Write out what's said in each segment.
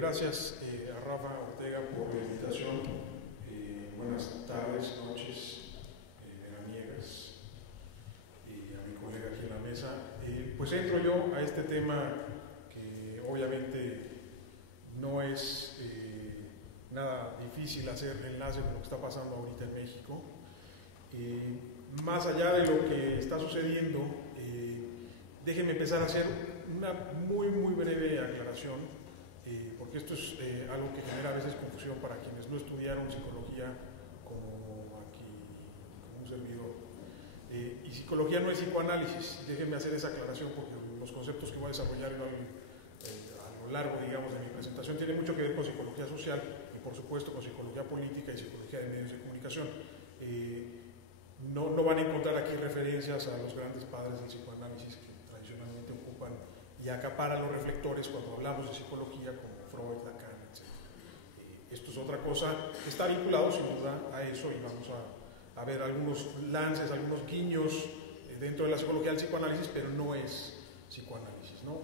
Gracias a Rafa Ortega por la invitación. Buenas tardes, noches, veraniegas, y a mi colega aquí en la mesa. Pues entro yo a este tema que obviamente no es nada difícil hacer enlace con lo que está pasando ahorita en México. Más allá de lo que está sucediendo, déjenme empezar a hacer una muy breve aclaración, porque esto es algo que genera a veces confusión para quienes no estudiaron psicología como aquí, como un servidor. Y psicología no es psicoanálisis. Déjenme hacer esa aclaración porque los conceptos que voy a desarrollar a lo largo, digamos, de mi presentación tienen mucho que ver con psicología social y por supuesto con psicología política y psicología de medios de comunicación. No van a encontrar aquí referencias a los grandes padres del psicoanálisis que tradicionalmente ocupan y acaparan los reflectores cuando hablamos de psicología, como Freud, Lacan, etc. Esto es otra cosa que está vinculado sin duda a eso, y vamos a ver algunos lances, algunos guiños dentro de la psicología del psicoanálisis, pero no es psicoanálisis, ¿no?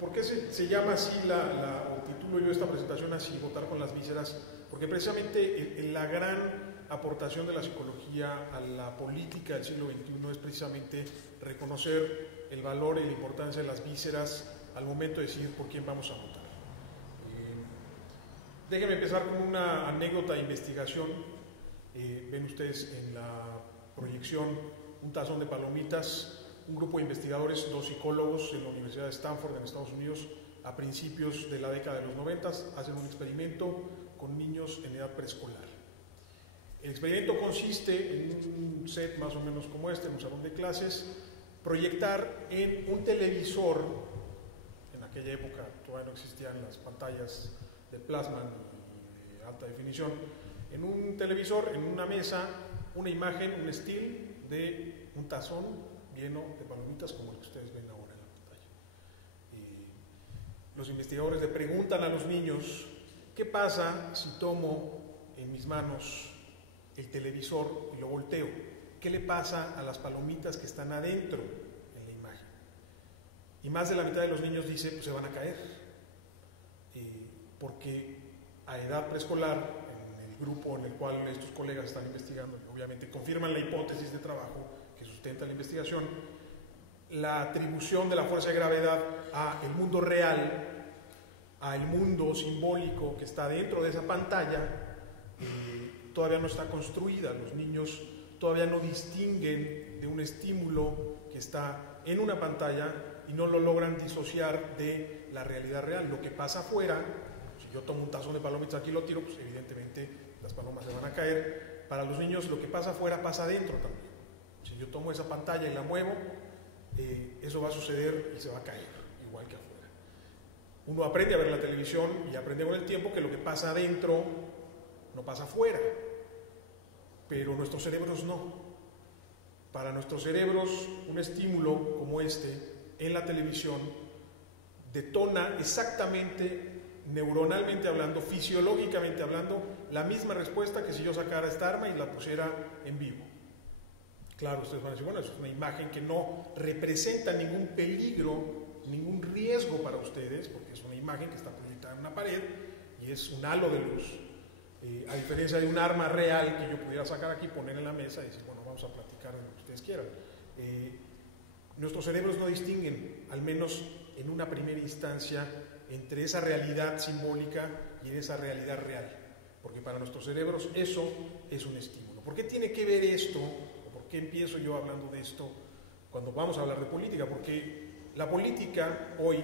¿Por qué se llama así o titulo yo esta presentación así, votar con las vísceras? Porque precisamente la gran aportación de la psicología a la política del siglo XXI es precisamente reconocer el valor y la importancia de las vísceras al momento de decidir por quién vamos a votar. Déjenme empezar con una anécdota de investigación. Ven ustedes en la proyección un tazón de palomitas. Un grupo de investigadores, 2 psicólogos en la Universidad de Stanford en Estados Unidos, a principios de la década de los 90, hacen un experimento con niños en edad preescolar. El experimento consiste en un set más o menos como este, en un salón de clases, proyectar en un televisor. En aquella época todavía no existían las pantallas de plasma ni de alta definición. En un televisor, en una mesa, una imagen, un still de un tazón lleno de palomitas como el que ustedes ven ahora en la pantalla. Los investigadores le preguntan a los niños: ¿qué pasa si tomo en mis manos el televisor y lo volteo? ¿Qué le pasa a las palomitas que están adentro en la imagen? Y más de la mitad de los niños dice: pues se van a caer, porque a edad preescolar, en el grupo en el cual estos colegas están investigando, obviamente confirman la hipótesis de trabajo que sustenta la investigación, la atribución de la fuerza de gravedad a el mundo real, a el mundo simbólico que está dentro de esa pantalla, todavía no está construida. Los niños todavía no distinguen de un estímulo que está en una pantalla y no lo logran disociar de la realidad real. Lo que pasa afuera, si yo tomo un tazón de palomitas aquí y lo tiro, pues evidentemente las palomas se van a caer. Para los niños lo que pasa afuera pasa adentro también. Si yo tomo esa pantalla y la muevo, eso va a suceder y se va a caer, igual que afuera. Uno aprende a ver la televisión y aprende con el tiempo que lo que pasa adentro no pasa afuera, pero nuestros cerebros no. Para nuestros cerebros, un estímulo como este en la televisión detona exactamente, neuronalmente hablando, fisiológicamente hablando, la misma respuesta que si yo sacara esta arma y la pusiera en vivo. Claro, ustedes van a decir: bueno, eso es una imagen que no representa ningún peligro, ningún riesgo para ustedes, porque es una imagen que está proyectada en una pared y es un halo de luz, a diferencia de un arma real que yo pudiera sacar aquí, poner en la mesa y decir: bueno, vamos a platicar de lo que ustedes quieran. Nuestros cerebros no distinguen, al menos en una primera instancia, entre esa realidad simbólica y esa realidad real, porque para nuestros cerebros eso es un estímulo. ¿Por qué tiene que ver esto? ¿Por qué empiezo yo hablando de esto cuando vamos a hablar de política? Porque la política hoy,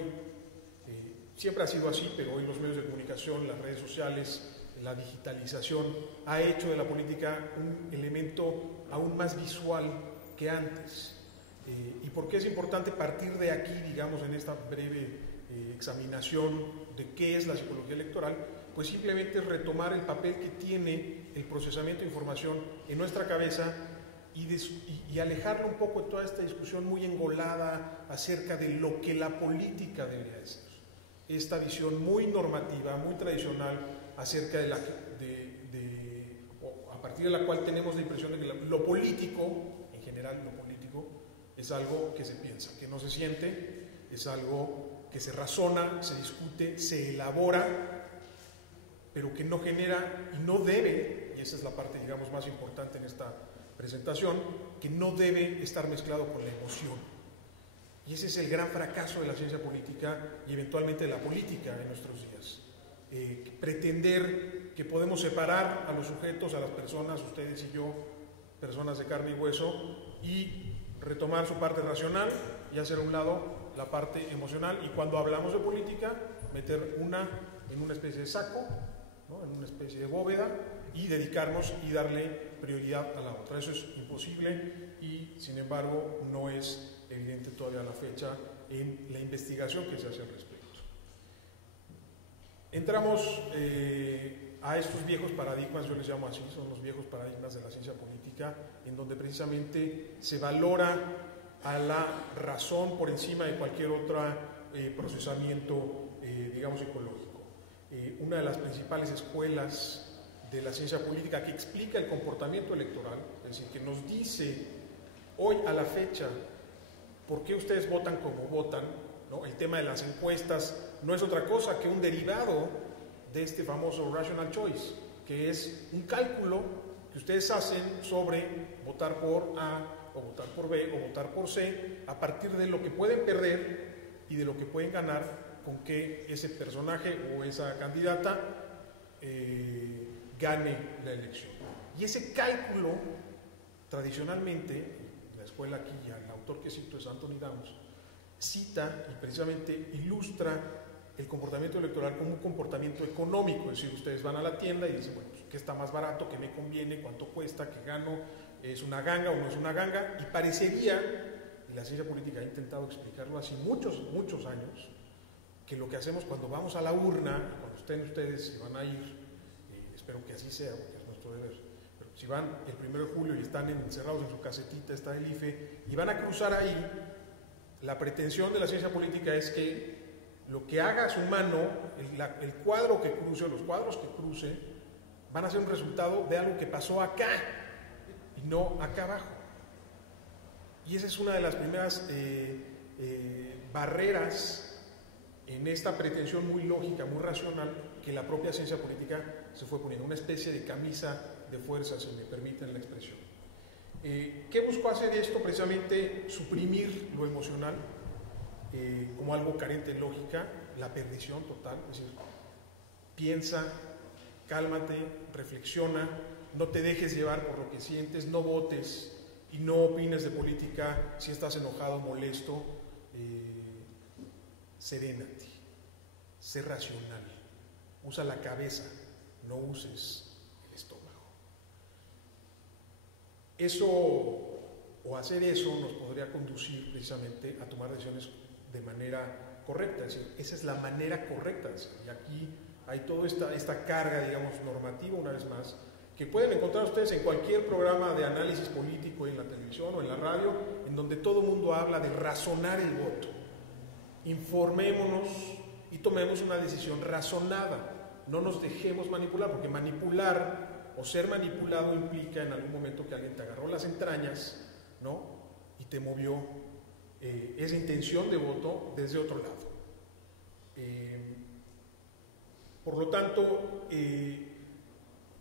siempre ha sido así, pero hoy los medios de comunicación, las redes sociales, la digitalización ha hecho de la política un elemento aún más visual que antes. ¿Y por qué es importante partir de aquí, digamos, en esta breve examinación de qué es la psicología electoral? Pues simplemente retomar el papel que tiene el procesamiento de información en nuestra cabeza y alejarlo un poco de toda esta discusión muy engolada acerca de lo que la política debería de ser. Esta visión muy normativa, muy tradicional, acerca de a partir de la cual tenemos la impresión de que lo político, en general lo político, es algo que se piensa, que no se siente, es algo que se razona, se discute, se elabora, pero que no genera y no debe, y esa es la parte, digamos, más importante en esta presentación, que no debe estar mezclado con la emoción. Y ese es el gran fracaso de la ciencia política y eventualmente de la política en nuestros días. Pretender que podemos separar a los sujetos, a las personas, ustedes y yo, personas de carne y hueso, y retomar su parte racional y hacer a un lado la parte emocional, y cuando hablamos de política, meter una en una especie de saco, ¿no?, en una especie de bóveda, y dedicarnos y darle prioridad a la otra. Eso es imposible y, sin embargo, no es evidente todavía a la fecha en la investigación que se hace al respecto. Entramos a estos viejos paradigmas, yo les llamo así, son los viejos paradigmas de la ciencia política, en donde precisamente se valora a la razón por encima de cualquier otro procesamiento, digamos, psicológico. Una de las principales escuelas de la ciencia política que explica el comportamiento electoral, es decir, que nos dice hoy a la fecha por qué ustedes votan como votan, ¿no? El tema de las encuestas no es otra cosa que un derivado de este famoso rational choice, que es un cálculo que ustedes hacen sobre votar por A o votar por B o votar por C a partir de lo que pueden perder y de lo que pueden ganar con que ese personaje o esa candidata gane la elección. Y ese cálculo, tradicionalmente, la escuela aquí, el autor que cito es Anthony Downs, cita y precisamente ilustra el comportamiento electoral como un comportamiento económico, es decir, ustedes van a la tienda y dicen, bueno, pues, ¿qué está más barato? ¿Qué me conviene? ¿Cuánto cuesta? ¿Qué gano? ¿Es una ganga o no es una ganga? Y parecería, y la ciencia política ha intentado explicarlo hace muchos años, que lo que hacemos cuando vamos a la urna, cuando ustedes se van a ir, espero que así sea, porque es nuestro deber, pero si van el 1 de julio y están encerrados en su casetita, está el IFE, y van a cruzar ahí, la pretensión de la ciencia política es que lo que haga su mano, el cuadro que cruce, o los cuadros que cruce, van a ser un resultado de algo que pasó acá, y no acá abajo. Y esa es una de las primeras barreras en esta pretensión muy lógica, muy racional, que la propia ciencia política se fue poniendo, una especie de camisa de fuerza, si me permiten la expresión. ¿Qué buscó hacer esto? Precisamente suprimir lo emocional como algo carente de lógica, la perdición total, es decir, piensa, cálmate, reflexiona, no te dejes llevar por lo que sientes, no votes y no opines de política si estás enojado, molesto, serénate, sé racional, usa la cabeza, no uses el estómago. Eso, o hacer eso, nos podría conducir precisamente a tomar decisiones de manera correcta, es decir, esa es la manera correcta de hacer. Y aquí hay toda esta carga, digamos, normativa, una vez más, que pueden encontrar ustedes en cualquier programa de análisis político, en la televisión o en la radio, en donde todo el mundo habla de razonar el voto. Informémonos y tomemos una decisión razonada, no nos dejemos manipular, porque manipular o ser manipulado implica en algún momento que alguien te agarró las entrañas, ¿no?, y te movió esa intención de voto desde otro lado. Por lo tanto,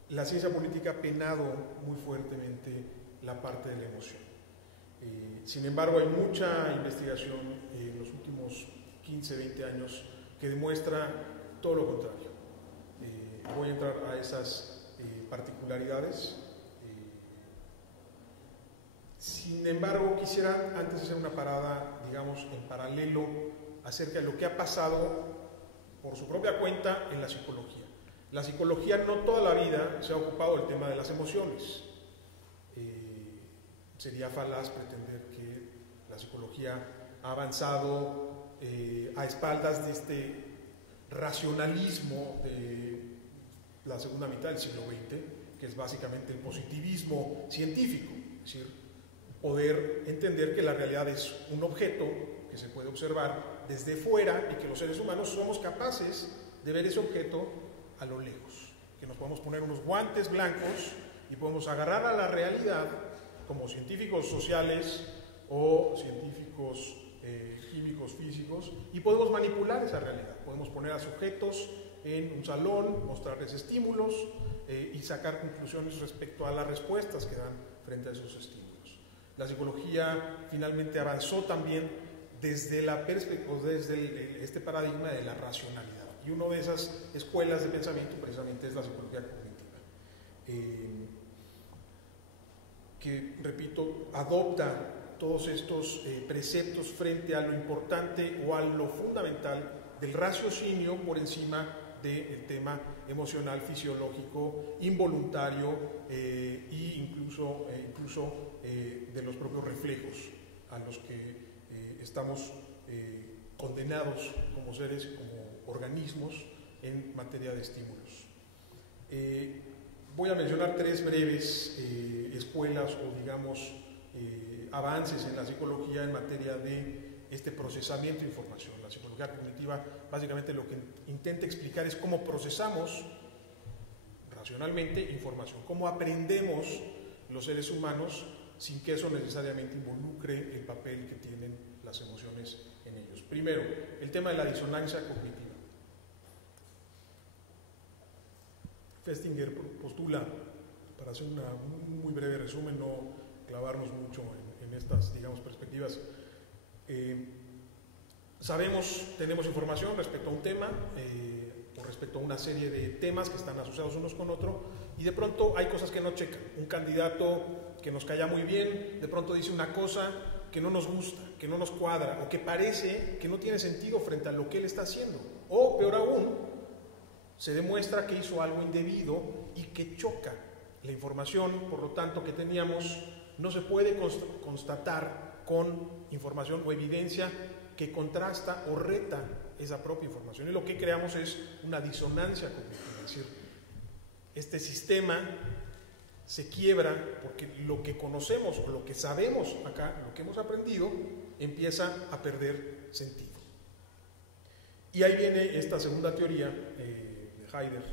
la ciencia política ha penado muy fuertemente la parte de la emoción. Sin embargo, hay mucha investigación en los últimos 15, 20 años que demuestra todo lo contrario. Voy a entrar a esas particularidades. Sin embargo, quisiera antes hacer una parada, digamos, en paralelo acerca de lo que ha pasado por su propia cuenta en la psicología. La psicología no toda la vida se ha ocupado del tema de las emociones. Sería falaz pretender que la psicología ha avanzado a espaldas de este racionalismo de la segunda mitad del siglo XX, que es básicamente el positivismo científico, es decir, poder entender que la realidad es un objeto que se puede observar desde fuera y que los seres humanos somos capaces de ver ese objeto a lo lejos, que nos podemos poner unos guantes blancos y podemos agarrar a la realidad como científicos sociales o científicos químicos, físicos, y podemos manipular esa realidad. Podemos poner a sujetos en un salón, mostrarles estímulos y sacar conclusiones respecto a las respuestas que dan frente a esos estímulos. La psicología finalmente avanzó también desde este paradigma de la racionalidad. Y una de esas escuelas de pensamiento precisamente es la psicología cognitiva, que, repito, adopta todos estos preceptos frente a lo importante o a lo fundamental del raciocinio por encima del tema emocional, fisiológico, involuntario e incluso de los propios reflejos a los que estamos condenados como seres, como organismos en materia de estímulos. Voy a mencionar tres breves escuelas o digamos avances en la psicología en materia de este procesamiento de información. La psicología cognitiva básicamente lo que intenta explicar es cómo procesamos racionalmente información, cómo aprendemos los seres humanos sin que eso necesariamente involucre el papel que tienen las emociones en ellos. Primero, el tema de la disonancia cognitiva. Festinger postula, para hacer un muy breve resumen, no clavarnos mucho en estas, digamos, perspectivas. Tenemos información respecto a un tema o respecto a una serie de temas que están asociados unos con otros y de pronto hay cosas que no checan. Un candidato que nos caía muy bien, de pronto dice una cosa que no nos gusta, que no nos cuadra o que parece que no tiene sentido frente a lo que él está haciendo. O peor aún, se demuestra que hizo algo indebido y que choca. La información, por lo tanto, que teníamos no se puede constatar con información o evidencia que contrasta o reta esa propia información. Y lo que creamos es una disonancia cognitiva, es decir, este sistema se quiebra porque lo que conocemos o lo que sabemos acá, lo que hemos aprendido, empieza a perder sentido. Y ahí viene esta segunda teoría de Heidegger,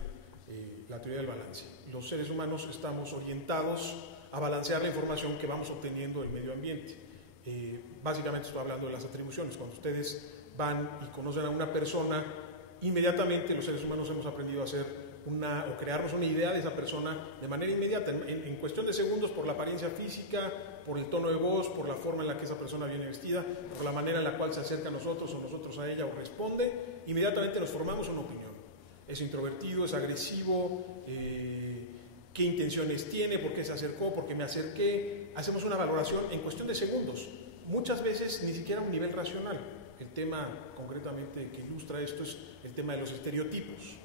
la teoría del balance. Los seres humanos estamos orientados a balancear la información que vamos obteniendo del medio ambiente. Básicamente estoy hablando de las atribuciones. Cuando ustedes van y conocen a una persona, inmediatamente los seres humanos hemos aprendido a hacer o crearnos una idea de esa persona de manera inmediata, en cuestión de segundos, por la apariencia física, por el tono de voz, por la forma en la que esa persona viene vestida, por la manera en la cual se acerca a nosotros o nosotros a ella o responde, inmediatamente nos formamos una opinión. Es introvertido, es agresivo, qué intenciones tiene, por qué se acercó, por qué me acerqué. Hacemos una valoración en cuestión de segundos, muchas veces ni siquiera a un nivel racional. El tema concretamente que ilustra esto es el tema de los estereotipos.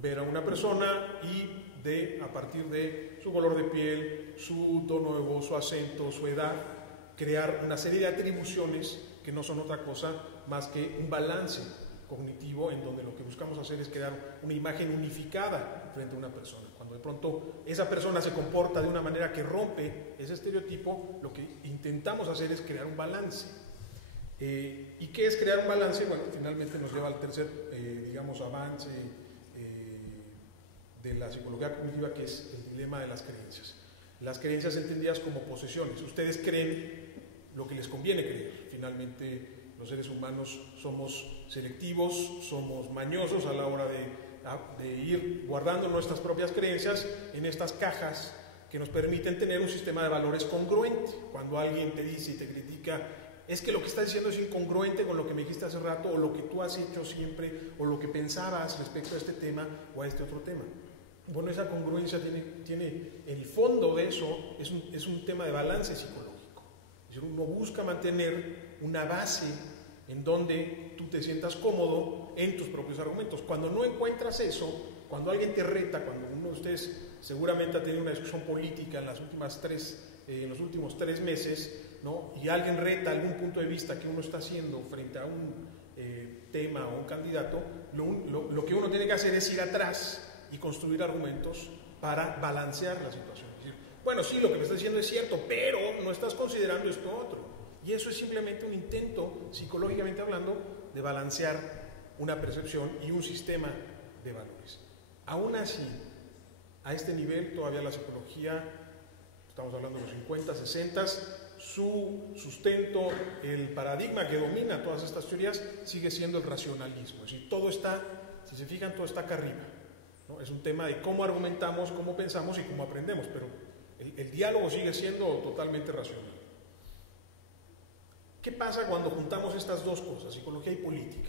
Ver a una persona y a partir de su color de piel, su tono de voz, su acento, su edad, crear una serie de atribuciones que no son otra cosa más que un balance cognitivo en donde lo que buscamos hacer es crear una imagen unificada frente a una persona. Cuando de pronto esa persona se comporta de una manera que rompe ese estereotipo, lo que intentamos hacer es crear un balance. ¿Y qué es crear un balance? Bueno, finalmente nos lleva al tercer, digamos, avance de la psicología cognitiva, que es el dilema de las creencias. Las creencias entendidas como posesiones. Ustedes creen lo que les conviene creer. Finalmente, los seres humanos somos selectivos, somos mañosos a la hora de ir guardando nuestras propias creencias en estas cajas que nos permiten tener un sistema de valores congruente. Cuando alguien te dice y te critica, es que lo que estás diciendo es incongruente con lo que me dijiste hace rato, o lo que tú has hecho siempre, o lo que pensabas respecto a este tema o a este otro tema. Bueno, esa congruencia tiene el fondo de eso, es un tema de balance psicológico. Es decir, uno busca mantener una base en donde tú te sientas cómodo en tus propios argumentos. Cuando no encuentras eso, cuando alguien te reta, cuando uno de ustedes seguramente ha tenido una discusión política en los últimos 3 meses, ¿no? Y alguien reta algún punto de vista que uno está haciendo frente a un tema o un candidato, lo que uno tiene que hacer es ir atrás y construir argumentos para balancear la situación. Es decir, bueno, sí, lo que me estás diciendo es cierto, pero no estás considerando esto otro. Y eso es simplemente un intento, psicológicamente hablando, de balancear una percepción y un sistema de valores. Aún así, a este nivel todavía la psicología, estamos hablando de los 50, 60, su sustento, el paradigma que domina todas estas teorías sigue siendo el racionalismo. Es decir, todo está, si se fijan, todo está acá arriba, ¿no? Es un tema de cómo argumentamos, cómo pensamos y cómo aprendemos, pero el diálogo sigue siendo totalmente racional. ¿Qué pasa cuando juntamos estas dos cosas, psicología y política?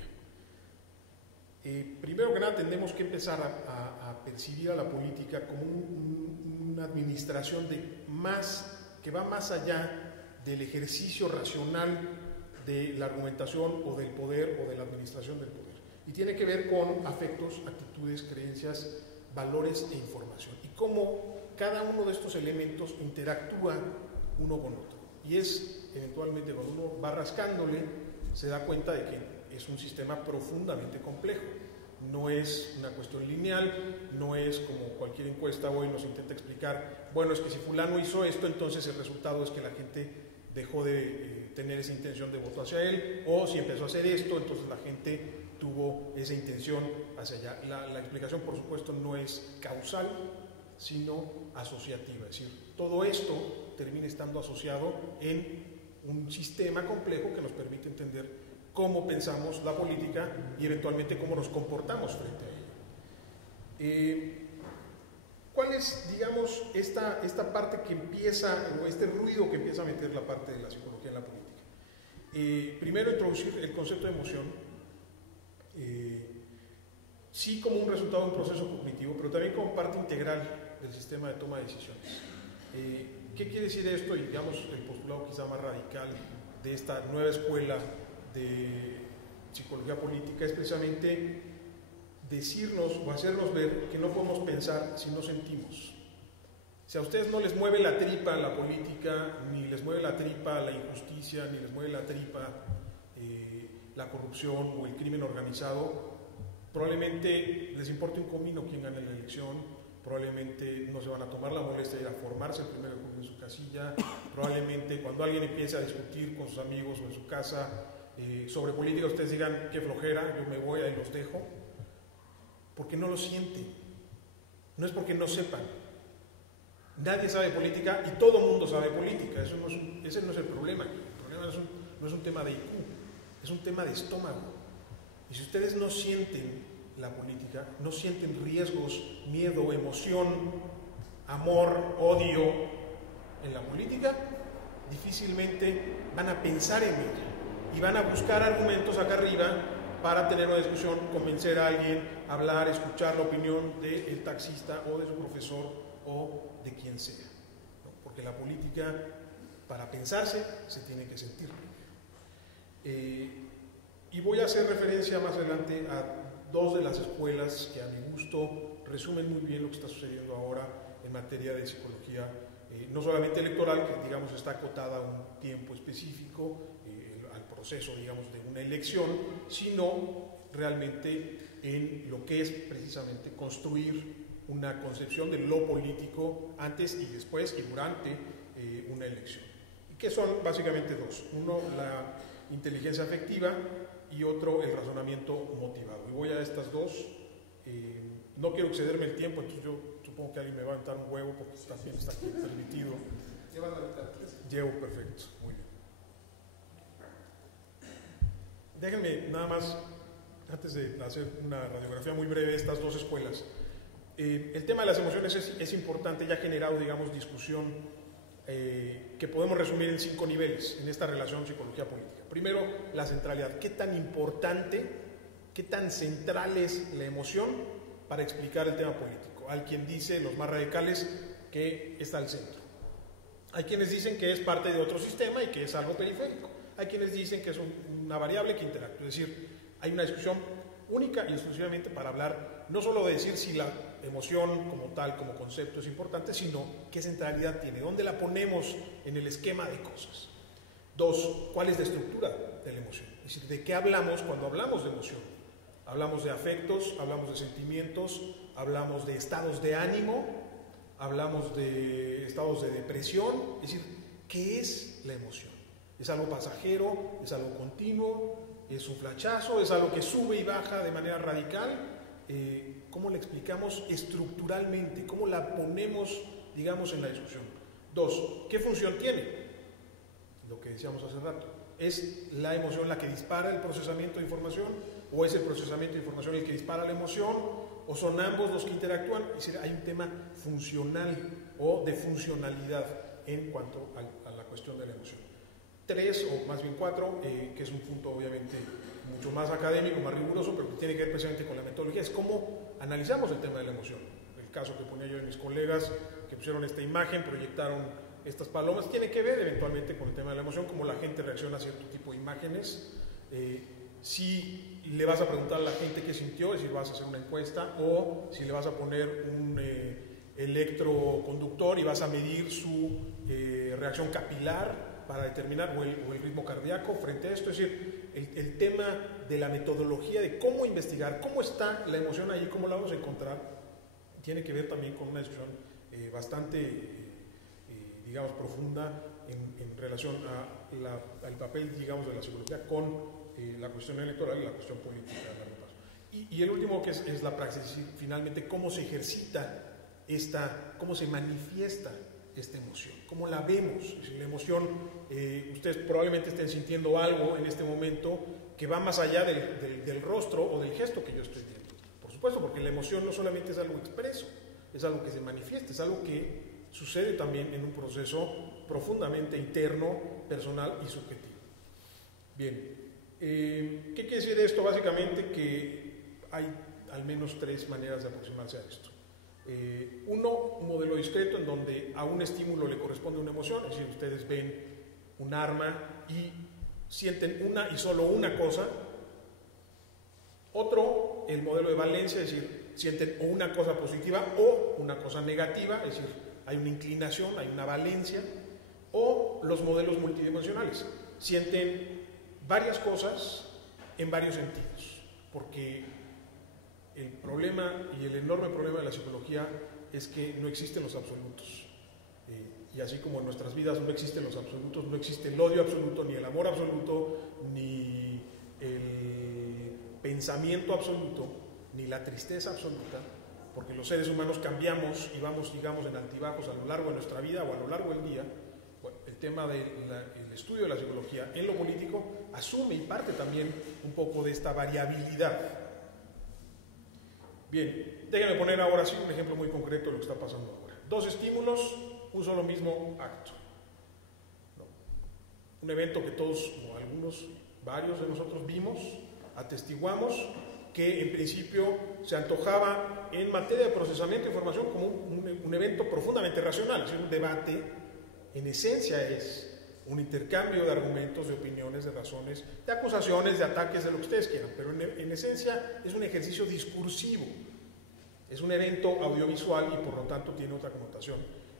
Primero que nada, tenemos que empezar a percibir a la política como una administración que va más allá del ejercicio racional de la argumentación o del poder o de la administración del poder. Y tiene que ver con afectos, actitudes, creencias, valores e información. Y cómo cada uno de estos elementos interactúa uno con otro. Y es, eventualmente, cuando uno va rascándole, se da cuenta de que es un sistema profundamente complejo. No es una cuestión lineal, no es como cualquier encuesta hoy nos intenta explicar, bueno, es que si fulano hizo esto, entonces el resultado es que la gente dejó de tener esa intención de voto hacia él, o si empezó a hacer esto, entonces la gente tuvo esa intención hacia allá. La explicación, por supuesto, no es causal, sino asociativa, es decir, todo esto termina estando asociado en un sistema complejo que nos permite entender cómo pensamos la política y eventualmente cómo nos comportamos frente a ella. ¿Cuál es, digamos, esta parte que empieza, o este ruido que empieza a meter la parte de la psicología en la política? Primero, introducir el concepto de emoción, sí como un resultado de un proceso cognitivo, pero también como parte integral del sistema de toma de decisiones. ¿Qué quiere decir esto? Y digamos, el postulado quizá más radical de esta nueva escuela de psicología política es precisamente decirnos o hacernos ver que no podemos pensar si no sentimos. Si a ustedes no les mueve la tripa la política, ni les mueve la tripa la injusticia, ni les mueve la tripa la corrupción o el crimen organizado, probablemente les importe un comino quién gane la elección, probablemente no se van a tomar la molestia de ir a formarse el 1 de julio en su casilla, probablemente cuando alguien empiece a discutir con sus amigos o en su casa sobre política, ustedes digan, qué flojera, yo me voy, ahí los dejo, porque no lo sienten, no es porque no sepan. Nadie sabe política y todo el mundo sabe política, ese no es el problema. El problema no es un tema de IQ, es un tema de estómago. Y si ustedes no sienten la política, no sienten riesgos, miedo, emoción, amor, odio en la política, difícilmente van a pensar en ella y van a buscar argumentos acá arriba para tener una discusión, convencer a alguien, hablar, escuchar la opinión del taxista o de su profesor o de quien sea, ¿no? Porque la política, para pensarse, se tiene que sentir. Y voy a hacer referencia más adelante a dos de las escuelas que a mi gusto resumen muy bien lo que está sucediendo ahora en materia de psicología, no solamente electoral, que digamos está acotada a un tiempo específico, al proceso, digamos, de una elección, sino realmente en lo que es precisamente construir una concepción de lo político antes y después y durante una elección. Y que son básicamente dos: uno, la inteligencia afectiva, y otro, el razonamiento motivado. Y voy a estas dos. No quiero excederme el tiempo, entonces yo supongo que alguien me va a aventar un huevo porque también está aquí permitido. ¿Llevas a aventar tres? Llevo, perfecto, muy bien. Déjenme nada más, antes de hacer una radiografía muy breve de estas dos escuelas. El tema de las emociones es importante, ya ha generado, digamos, discusión que podemos resumir en 5 niveles en esta relación psicología-política. Primero, la centralidad. ¿Qué tan importante, qué tan central es la emoción para explicar el tema político? Hay quien dice, los más radicales, que está al centro. Hay quienes dicen que es parte de otro sistema y que es algo periférico. Hay quienes dicen que es una variable que interactúa. Es decir, hay una discusión única y exclusivamente para hablar, no solo de decir si la emoción como tal, como concepto es importante, sino qué centralidad tiene, dónde la ponemos en el esquema de cosas. 2, cuál es la estructura de la emoción. Es decir, ¿de qué hablamos cuando hablamos de emoción? Hablamos de afectos, hablamos de sentimientos, hablamos de estados de ánimo, hablamos de estados de depresión. Es decir, ¿qué es la emoción? ¿Es algo pasajero? ¿Es algo continuo? ¿Es un flachazo? ¿Es algo que sube y baja de manera radical? ¿Cómo la explicamos estructuralmente? ¿Cómo la ponemos, digamos, en la discusión? 2, ¿qué función tiene? lo que decíamos hace rato. ¿Es la emoción la que dispara el procesamiento de información? ¿O es el procesamiento de información el que dispara la emoción? ¿O son ambos los que interactúan? Es decir, hay un tema funcional o de funcionalidad en cuanto a la cuestión de la emoción. 3, o más bien 4, que es un punto obviamente mucho más académico, más riguroso, pero que tiene que ver precisamente con la metodología, es cómo analizamos el tema de la emoción. El caso que ponía yo de mis colegas que pusieron esta imagen, proyectaron estas palomas, tiene que ver eventualmente con el tema de la emoción, cómo la gente reacciona a cierto tipo de imágenes. Si le vas a preguntar a la gente qué sintió, es decir, vas a hacer una encuesta, o si le vas a poner un electroconductor y vas a medir su reacción capilar para determinar, o el ritmo cardíaco frente a esto. Es decir, el tema de la metodología de cómo investigar, cómo está la emoción ahí, cómo la vamos a encontrar, tiene que ver también con una discusión bastante, digamos, profunda en relación al papel, digamos, de la psicología con la cuestión electoral y la cuestión política a largo plazo. Y el último, que es la praxis, es decir, finalmente cómo se ejercita cómo se manifiesta esta emoción, cómo la vemos. Es decir, la emoción, ustedes probablemente estén sintiendo algo en este momento que va más allá del rostro o del gesto que yo estoy viendo. Por supuesto, porque la emoción no solamente es algo expreso, es algo que se manifiesta, es algo que sucede también en un proceso profundamente interno, personal y subjetivo. Bien, ¿qué quiere decir esto? Básicamente que hay al menos 3 maneras de aproximarse a esto. Uno, un modelo discreto en donde a un estímulo le corresponde una emoción, es decir, ustedes ven un arma y sienten una y solo una cosa. Otro, el modelo de valencia, es decir, sienten o una cosa positiva o una cosa negativa, es decir, hay una inclinación, hay una valencia. O los modelos multidimensionales, sienten varias cosas en varios sentidos, porque el problema y el enorme problema de la psicología es que no existen los absolutos. Y así como en nuestras vidas no existen los absolutos, no existe el odio absoluto, ni el amor absoluto, ni el pensamiento absoluto, ni la tristeza absoluta, porque los seres humanos cambiamos y vamos, digamos, en altibajos a lo largo de nuestra vida o a lo largo del día. Bueno, el tema del estudio de la psicología en lo político asume y parte también un poco de esta variabilidad. Bien, déjenme poner ahora sí un ejemplo muy concreto de lo que está pasando ahora. 2 estímulos, un solo mismo acto. ¿No? Un evento que todos, o algunos, varios de nosotros vimos, atestiguamos, que en principio se antojaba en materia de procesamiento de información como un evento profundamente racional, es decir, un debate en esencia es un intercambio de argumentos, de opiniones, de razones, de acusaciones, de ataques, de lo que ustedes quieran, pero en esencia es un ejercicio discursivo, es un evento audiovisual y por lo tanto tiene otra connotación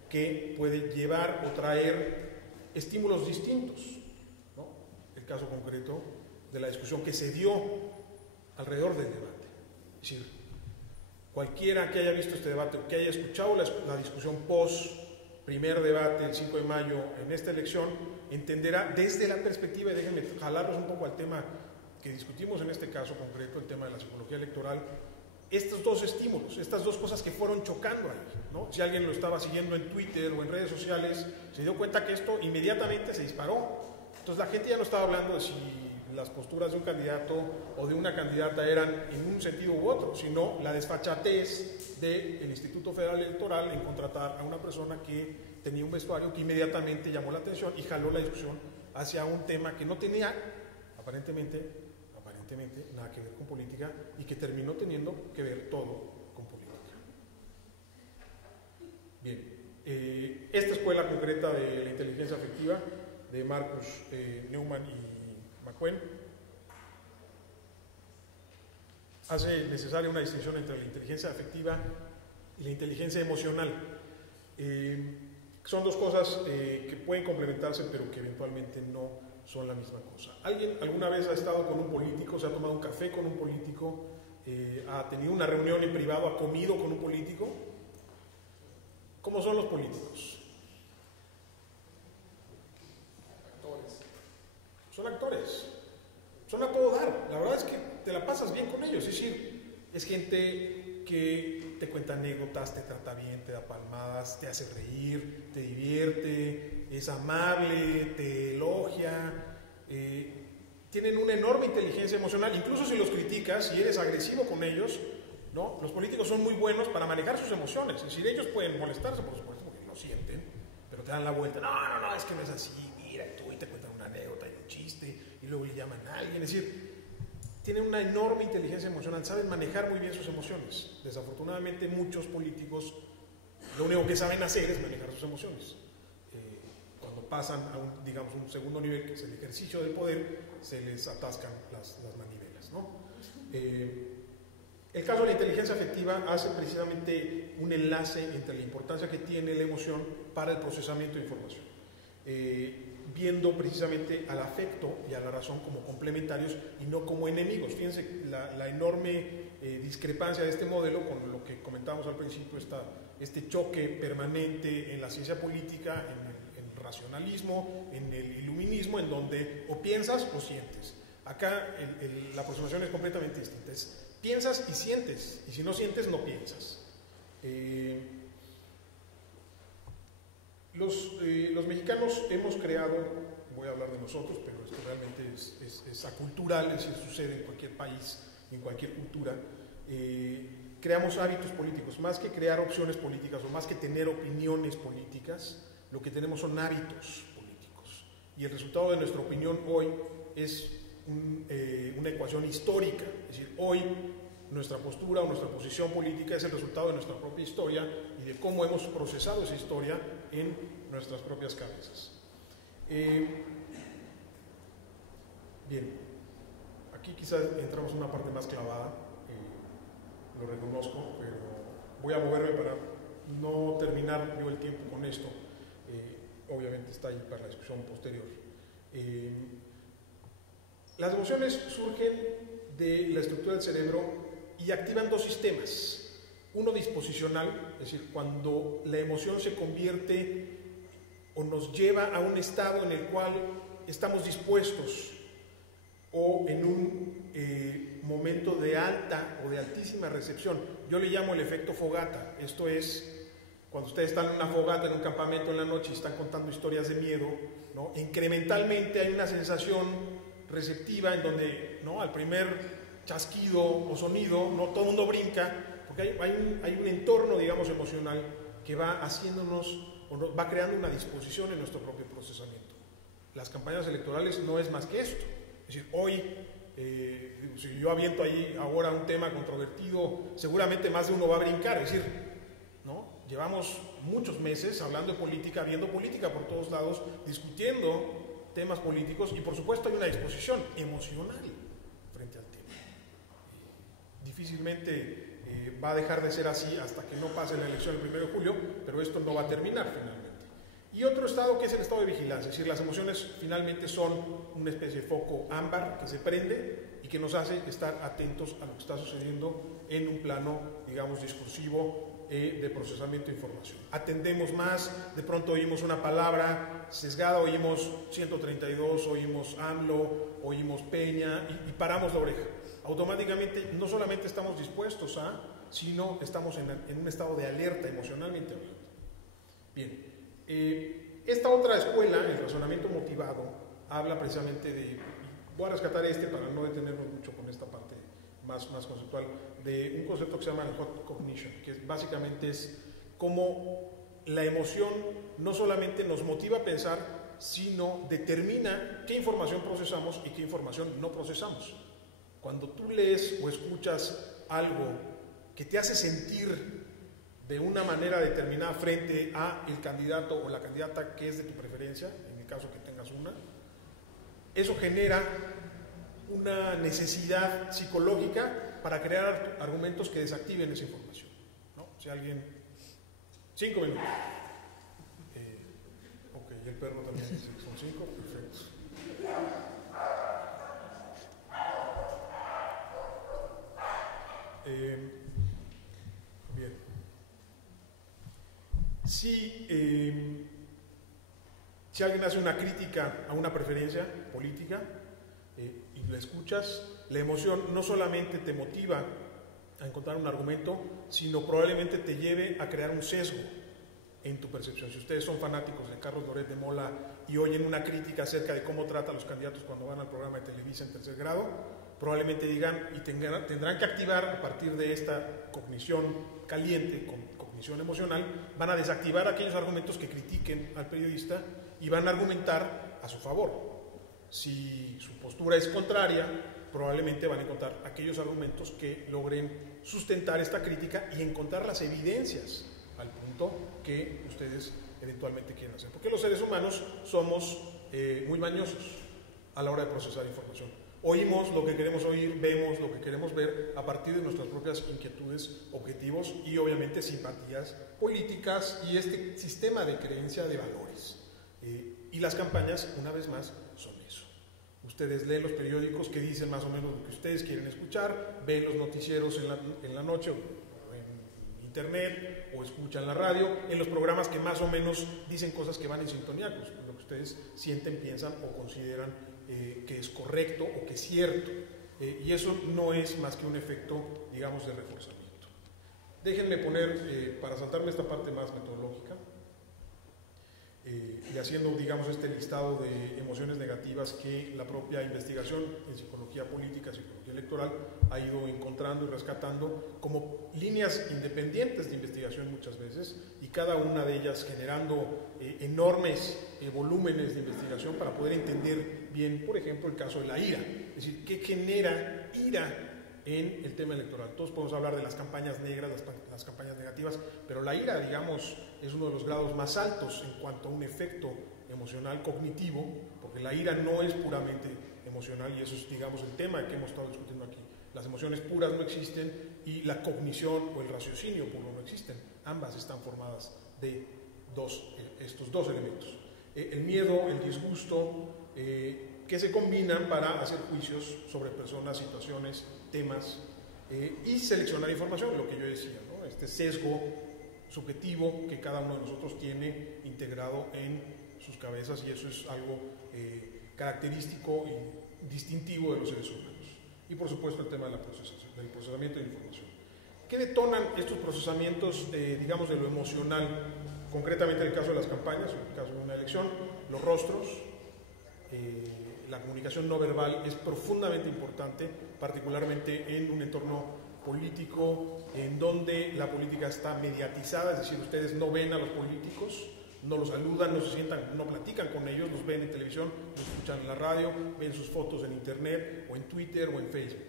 que puede llevar o traer estímulos distintos, ¿no? El caso concreto de la discusión que se dio alrededor del debate. Es decir, cualquiera que haya visto este debate o que haya escuchado la discusión post primer debate el 5 de mayo en esta elección, entenderá desde la perspectiva, y déjenme jalarlos un poco al tema que discutimos en este caso concreto, el tema de la psicología electoral, estos 2 estímulos, estas 2 cosas que fueron chocando ahí, ¿no? Si alguien lo estaba siguiendo en Twitter o en redes sociales, se dio cuenta que esto inmediatamente se disparó. Entonces la gente ya no estaba hablando de si las posturas de un candidato o de una candidata eran en un sentido u otro, sino la desfachatez del Instituto Federal Electoral en contratar a una persona que tenía un vestuario que inmediatamente llamó la atención y jaló la discusión hacia un tema que no tenía aparentemente nada que ver con política y que terminó teniendo que ver todo con política. Bien, esta escuela concreta de la inteligencia afectiva de Marcus Neumann y McQueen hace necesaria una distinción entre la inteligencia afectiva y la inteligencia emocional. Son 2 cosas que pueden complementarse, pero que eventualmente no son la misma cosa. ¿Alguien alguna vez ha estado con un político, se ha tomado un café con un político, ha tenido una reunión en privado, ha comido con un político? ¿Cómo son los políticos? Son actores, son a todo dar. La verdad es que te la pasas bien con ellos, es decir, es gente que te cuenta anécdotas, te trata bien, te da palmadas, te hace reír, te divierte, es amable, te elogia, tienen una enorme inteligencia emocional. Incluso si los criticas y eres agresivo con ellos, ¿no? Los políticos son muy buenos para manejar sus emociones. Es decir, ellos pueden molestarse, por supuesto, porque lo sienten, pero te dan la vuelta. No, es que no es así, mira, y te cuentan una anécdota y un chiste, y luego le llaman a alguien. Es decir, tienen una enorme inteligencia emocional, saben manejar muy bien sus emociones. Desafortunadamente, muchos políticos lo único que saben hacer es manejar sus emociones. Cuando pasan a un segundo nivel, que es el ejercicio del poder, se les atascan las manivelas, ¿no? El caso de la inteligencia afectiva hace precisamente un enlace entre la importancia que tiene la emoción para el procesamiento de información, viendo precisamente al afecto y a la razón como complementarios y no como enemigos. Fíjense la enorme discrepancia de este modelo con lo que comentábamos al principio, este choque permanente en la ciencia política, en el racionalismo, en el iluminismo, en donde o piensas o sientes. Acá la aproximación es completamente distinta. Piensas y sientes, y si no sientes, no piensas. Los mexicanos hemos creado, voy a hablar de nosotros, pero esto realmente es acultural, es decir, sucede en cualquier país, en cualquier cultura. Creamos hábitos políticos, más que crear opciones políticas o más que tener opiniones políticas, lo que tenemos son hábitos políticos. Y el resultado de nuestra opinión hoy es una ecuación histórica, es decir, hoy nuestra postura o nuestra posición política es el resultado de nuestra propia historia y de cómo hemos procesado esa historia en nuestras propias cabezas. Bien, aquí quizás entramos en una parte más clavada, lo reconozco, pero voy a moverme para no terminar yo el tiempo con esto. Obviamente está ahí para la discusión posterior. Las emociones surgen de la estructura del cerebro y activan dos sistemas. Uno disposicional, es decir, cuando la emoción se convierte o nos lleva a un estado en el cual estamos dispuestos o en un momento de alta o de altísima recepción. Yo le llamo el efecto fogata. Esto es cuando ustedes están en una fogata, en un campamento en la noche y están contando historias de miedo, ¿no? Incrementalmente hay una sensación receptiva en donde, ¿no?, al primer chasquido o sonido, no todo el mundo brinca, porque hay un entorno, digamos, emocional que va haciéndonos o va creando una disposición en nuestro propio procesamiento. Las campañas electorales no es más que esto. Es decir, hoy, si yo aviento ahí ahora un tema controvertido, seguramente más de uno va a brincar. Es decir, ¿no?, llevamos muchos meses hablando de política, viendo política por todos lados, discutiendo temas políticos y por supuesto hay una disposición emocional frente al tema. Difícilmente va a dejar de ser así hasta que no pase la elección el 1 de julio, pero esto no va a terminar finalmente. Y otro estado que es el estado de vigilancia, es decir, las emociones finalmente son una especie de foco ámbar que se prende y que nos hace estar atentos a lo que está sucediendo en un plano, digamos, discursivo, de procesamiento de información. Atendemos más, de pronto oímos una palabra sesgada, oímos 132, oímos AMLO, oímos Peña y paramos la oreja. Automáticamente no solamente estamos dispuestos a, sino estamos en un estado de alerta emocionalmente hablando. Bien, esta otra escuela, el razonamiento motivado, habla precisamente de, voy a rescatar para no detenernos mucho con esta parte más conceptual, de un concepto que se llama el hot cognition, que básicamente es cómo la emoción no solamente nos motiva a pensar, sino determina qué información procesamos y qué información no procesamos. Cuando tú lees o escuchas algo que te hace sentir de una manera determinada frente a el candidato o la candidata que es de tu preferencia, en el caso que tengas una, eso genera una necesidad psicológica para crear argumentos que desactiven esa información, ¿no? Si alguien... 5 minutos. Ok, y el perro también dice que son 5, perfecto. Bien. Si alguien hace una crítica a una preferencia política y la escuchas, la emoción no solamente te motiva a encontrar un argumento, sino probablemente te lleve a crear un sesgo en tu percepción. Si ustedes son fanáticos de Carlos Loret de Mola y oyen una crítica acerca de cómo trata a los candidatos cuando van al programa de Televisa en tercer grado, probablemente digan y tendrán que activar a partir de esta cognición caliente, cognición emocional, van a desactivar aquellos argumentos que critiquen al periodista y van a argumentar a su favor. Si su postura es contraria, probablemente van a encontrar aquellos argumentos que logren sustentar esta crítica y encontrar las evidencias al punto que ustedes eventualmente quieren hacer. Porque los seres humanos somos muy mañosos a la hora de procesar información. Oímos lo que queremos oír, vemos lo que queremos ver a partir de nuestras propias inquietudes, objetivos y obviamente simpatías políticas y este sistema de creencia de valores. Y las campañas, una vez más, son eso. Ustedes leen los periódicos que dicen más o menos lo que ustedes quieren escuchar, ven los noticieros en la noche o en internet o escuchan la radio, en los programas que más o menos dicen cosas que van en sintonía con lo que ustedes sienten, piensan o consideran que es correcto o que es cierto. Y eso no es más que un efecto, digamos, de reforzamiento. Déjenme poner, para saltarme esta parte más metodológica, y haciendo, digamos, este listado de emociones negativas que la propia investigación en psicología política, psicología electoral, ha ido encontrando y rescatando como líneas independientes de investigación muchas veces, y cada una de ellas generando enormes volúmenes de investigación para poder entender bien, por ejemplo, el caso de la ira. Es decir, ¿qué genera ira en el tema electoral? Todos podemos hablar de las campañas negras, las campañas negativas, pero la ira, digamos, es uno de los grados más altos en cuanto a un efecto emocional cognitivo, porque la ira no es puramente emocional, y eso es, digamos, el tema que hemos estado discutiendo aquí. Las emociones puras no existen y la cognición o el raciocinio puro no existen. Ambas están formadas de estos dos elementos. El miedo, el disgusto, que se combinan para hacer juicios sobre personas, situaciones, temas y seleccionar información, lo que yo decía, ¿no? Este sesgo subjetivo que cada uno de nosotros tiene integrado en sus cabezas, y eso es algo característico y distintivo de los seres humanos. Y por supuesto el tema de del procesamiento de información. ¿Qué detonan estos procesamientos, digamos, de lo emocional? Concretamente en el caso de las campañas, en el caso de una elección, los rostros, la comunicación no verbal es profundamente importante, particularmente en un entorno político en donde la política está mediatizada, es decir, ustedes no ven a los políticos, no los saludan, no se sientan, no platican con ellos, los ven en televisión, los escuchan en la radio, ven sus fotos en internet o en Twitter o en Facebook,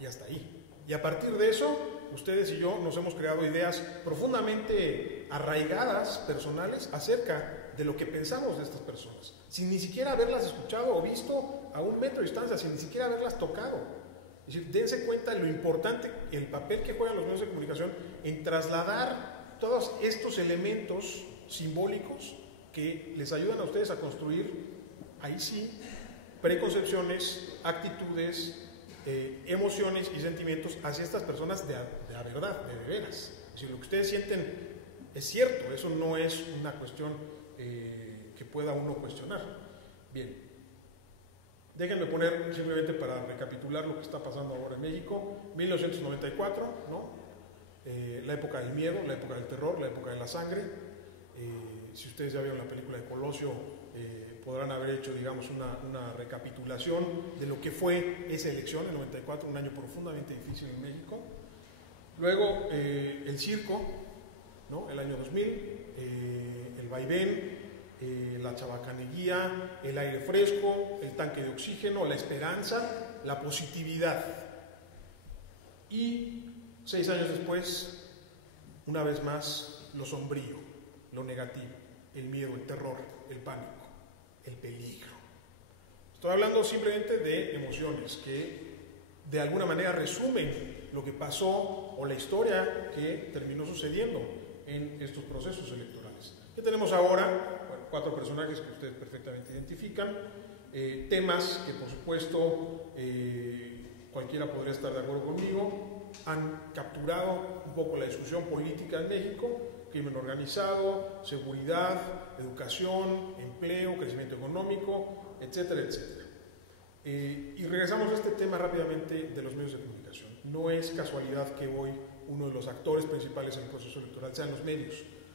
y hasta ahí. Y a partir de eso, ustedes y yo nos hemos creado ideas profundamente arraigadas, personales, acerca de lo que pensamos de estas personas, sin ni siquiera haberlas escuchado o visto a un metro de distancia, sin ni siquiera haberlas tocado. Es decir, dense cuenta de lo importante, el papel que juegan los medios de comunicación en trasladar todos estos elementos simbólicos que les ayudan a ustedes a construir, ahí sí, preconcepciones, actitudes, emociones y sentimientos hacia estas personas de la verdad, de veras. Es decir, lo que ustedes sienten es cierto, eso no es una cuestión que pueda uno cuestionar. Bien, déjenme poner simplemente para recapitular lo que está pasando ahora en México. 1994, ¿no? La época del miedo, la época del terror, la época de la sangre. Si ustedes ya vieron la película de Colosio, podrán haber hecho, digamos, una recapitulación de lo que fue esa elección en 94, un año profundamente difícil en México. Luego el circo, ¿no? El año 2000, el vaivén, la chabacanería, el aire fresco, el tanque de oxígeno, la esperanza, la positividad. Y 6 años después, una vez más, lo sombrío, lo negativo, el miedo, el terror, el pánico, el peligro. Estoy hablando simplemente de emociones que de alguna manera resumen lo que pasó o la historia que terminó sucediendo en estos procesos electorales. ¿Qué tenemos ahora? Bueno, 4 personajes que ustedes perfectamente identifican, temas que por supuesto cualquiera podría estar de acuerdo conmigo, han capturado un poco la discusión política en México: crimen organizado, seguridad, educación, empleo, crecimiento económico, etcétera, etcétera. Y regresamos a este tema rápidamente de los medios de comunicación. No es casualidad que hoy uno de los actores principales en el proceso electoral sean los medios,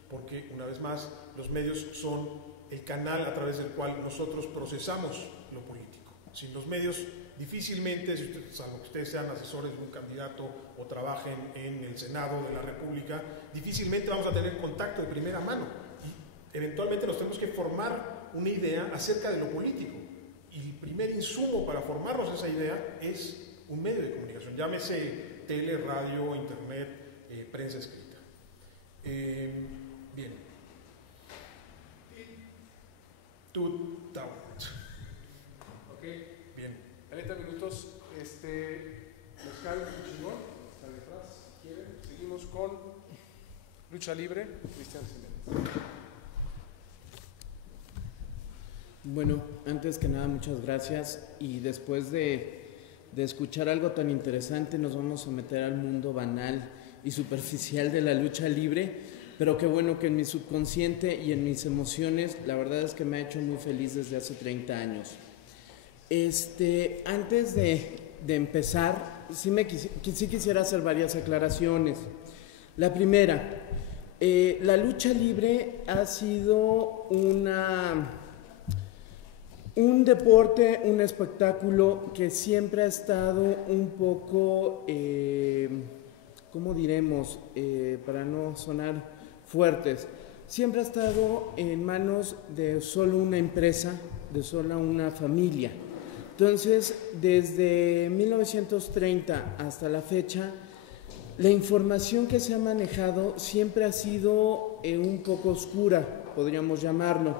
porque una vez más los medios son el canal a través del cual nosotros procesamos lo político. Sin los medios difícilmente, salvo que ustedes sean asesores de un candidato o trabajen en el Senado de la República, difícilmente vamos a tener contacto de primera mano y eventualmente nos tenemos que formar una idea acerca de lo político. Y el primer insumo para formarnos esa idea es un medio de comunicación, llámese tele, radio, internet, prensa escrita. Bien. Tú, ok. Bien. 30 minutos. Nos cae un chingón. Está detrás, si quieren. Seguimos con Lucha Libre. Cristian Jiménez. Bueno, antes que nada, muchas gracias. Y después de escuchar algo tan interesante, nos vamos a meter al mundo banal y superficial de la lucha libre, pero qué bueno que en mi subconsciente y en mis emociones, la verdad es que me ha hecho muy feliz desde hace 30 años. Antes de empezar, sí quisiera hacer varias aclaraciones. La primera, la lucha libre ha sido un deporte, un espectáculo que siempre ha estado un poco, ¿cómo diremos? Para no sonar fuertes, siempre ha estado en manos de solo una empresa, de solo una familia. Entonces, desde 1930 hasta la fecha, la información que se ha manejado siempre ha sido un poco oscura, podríamos llamarlo.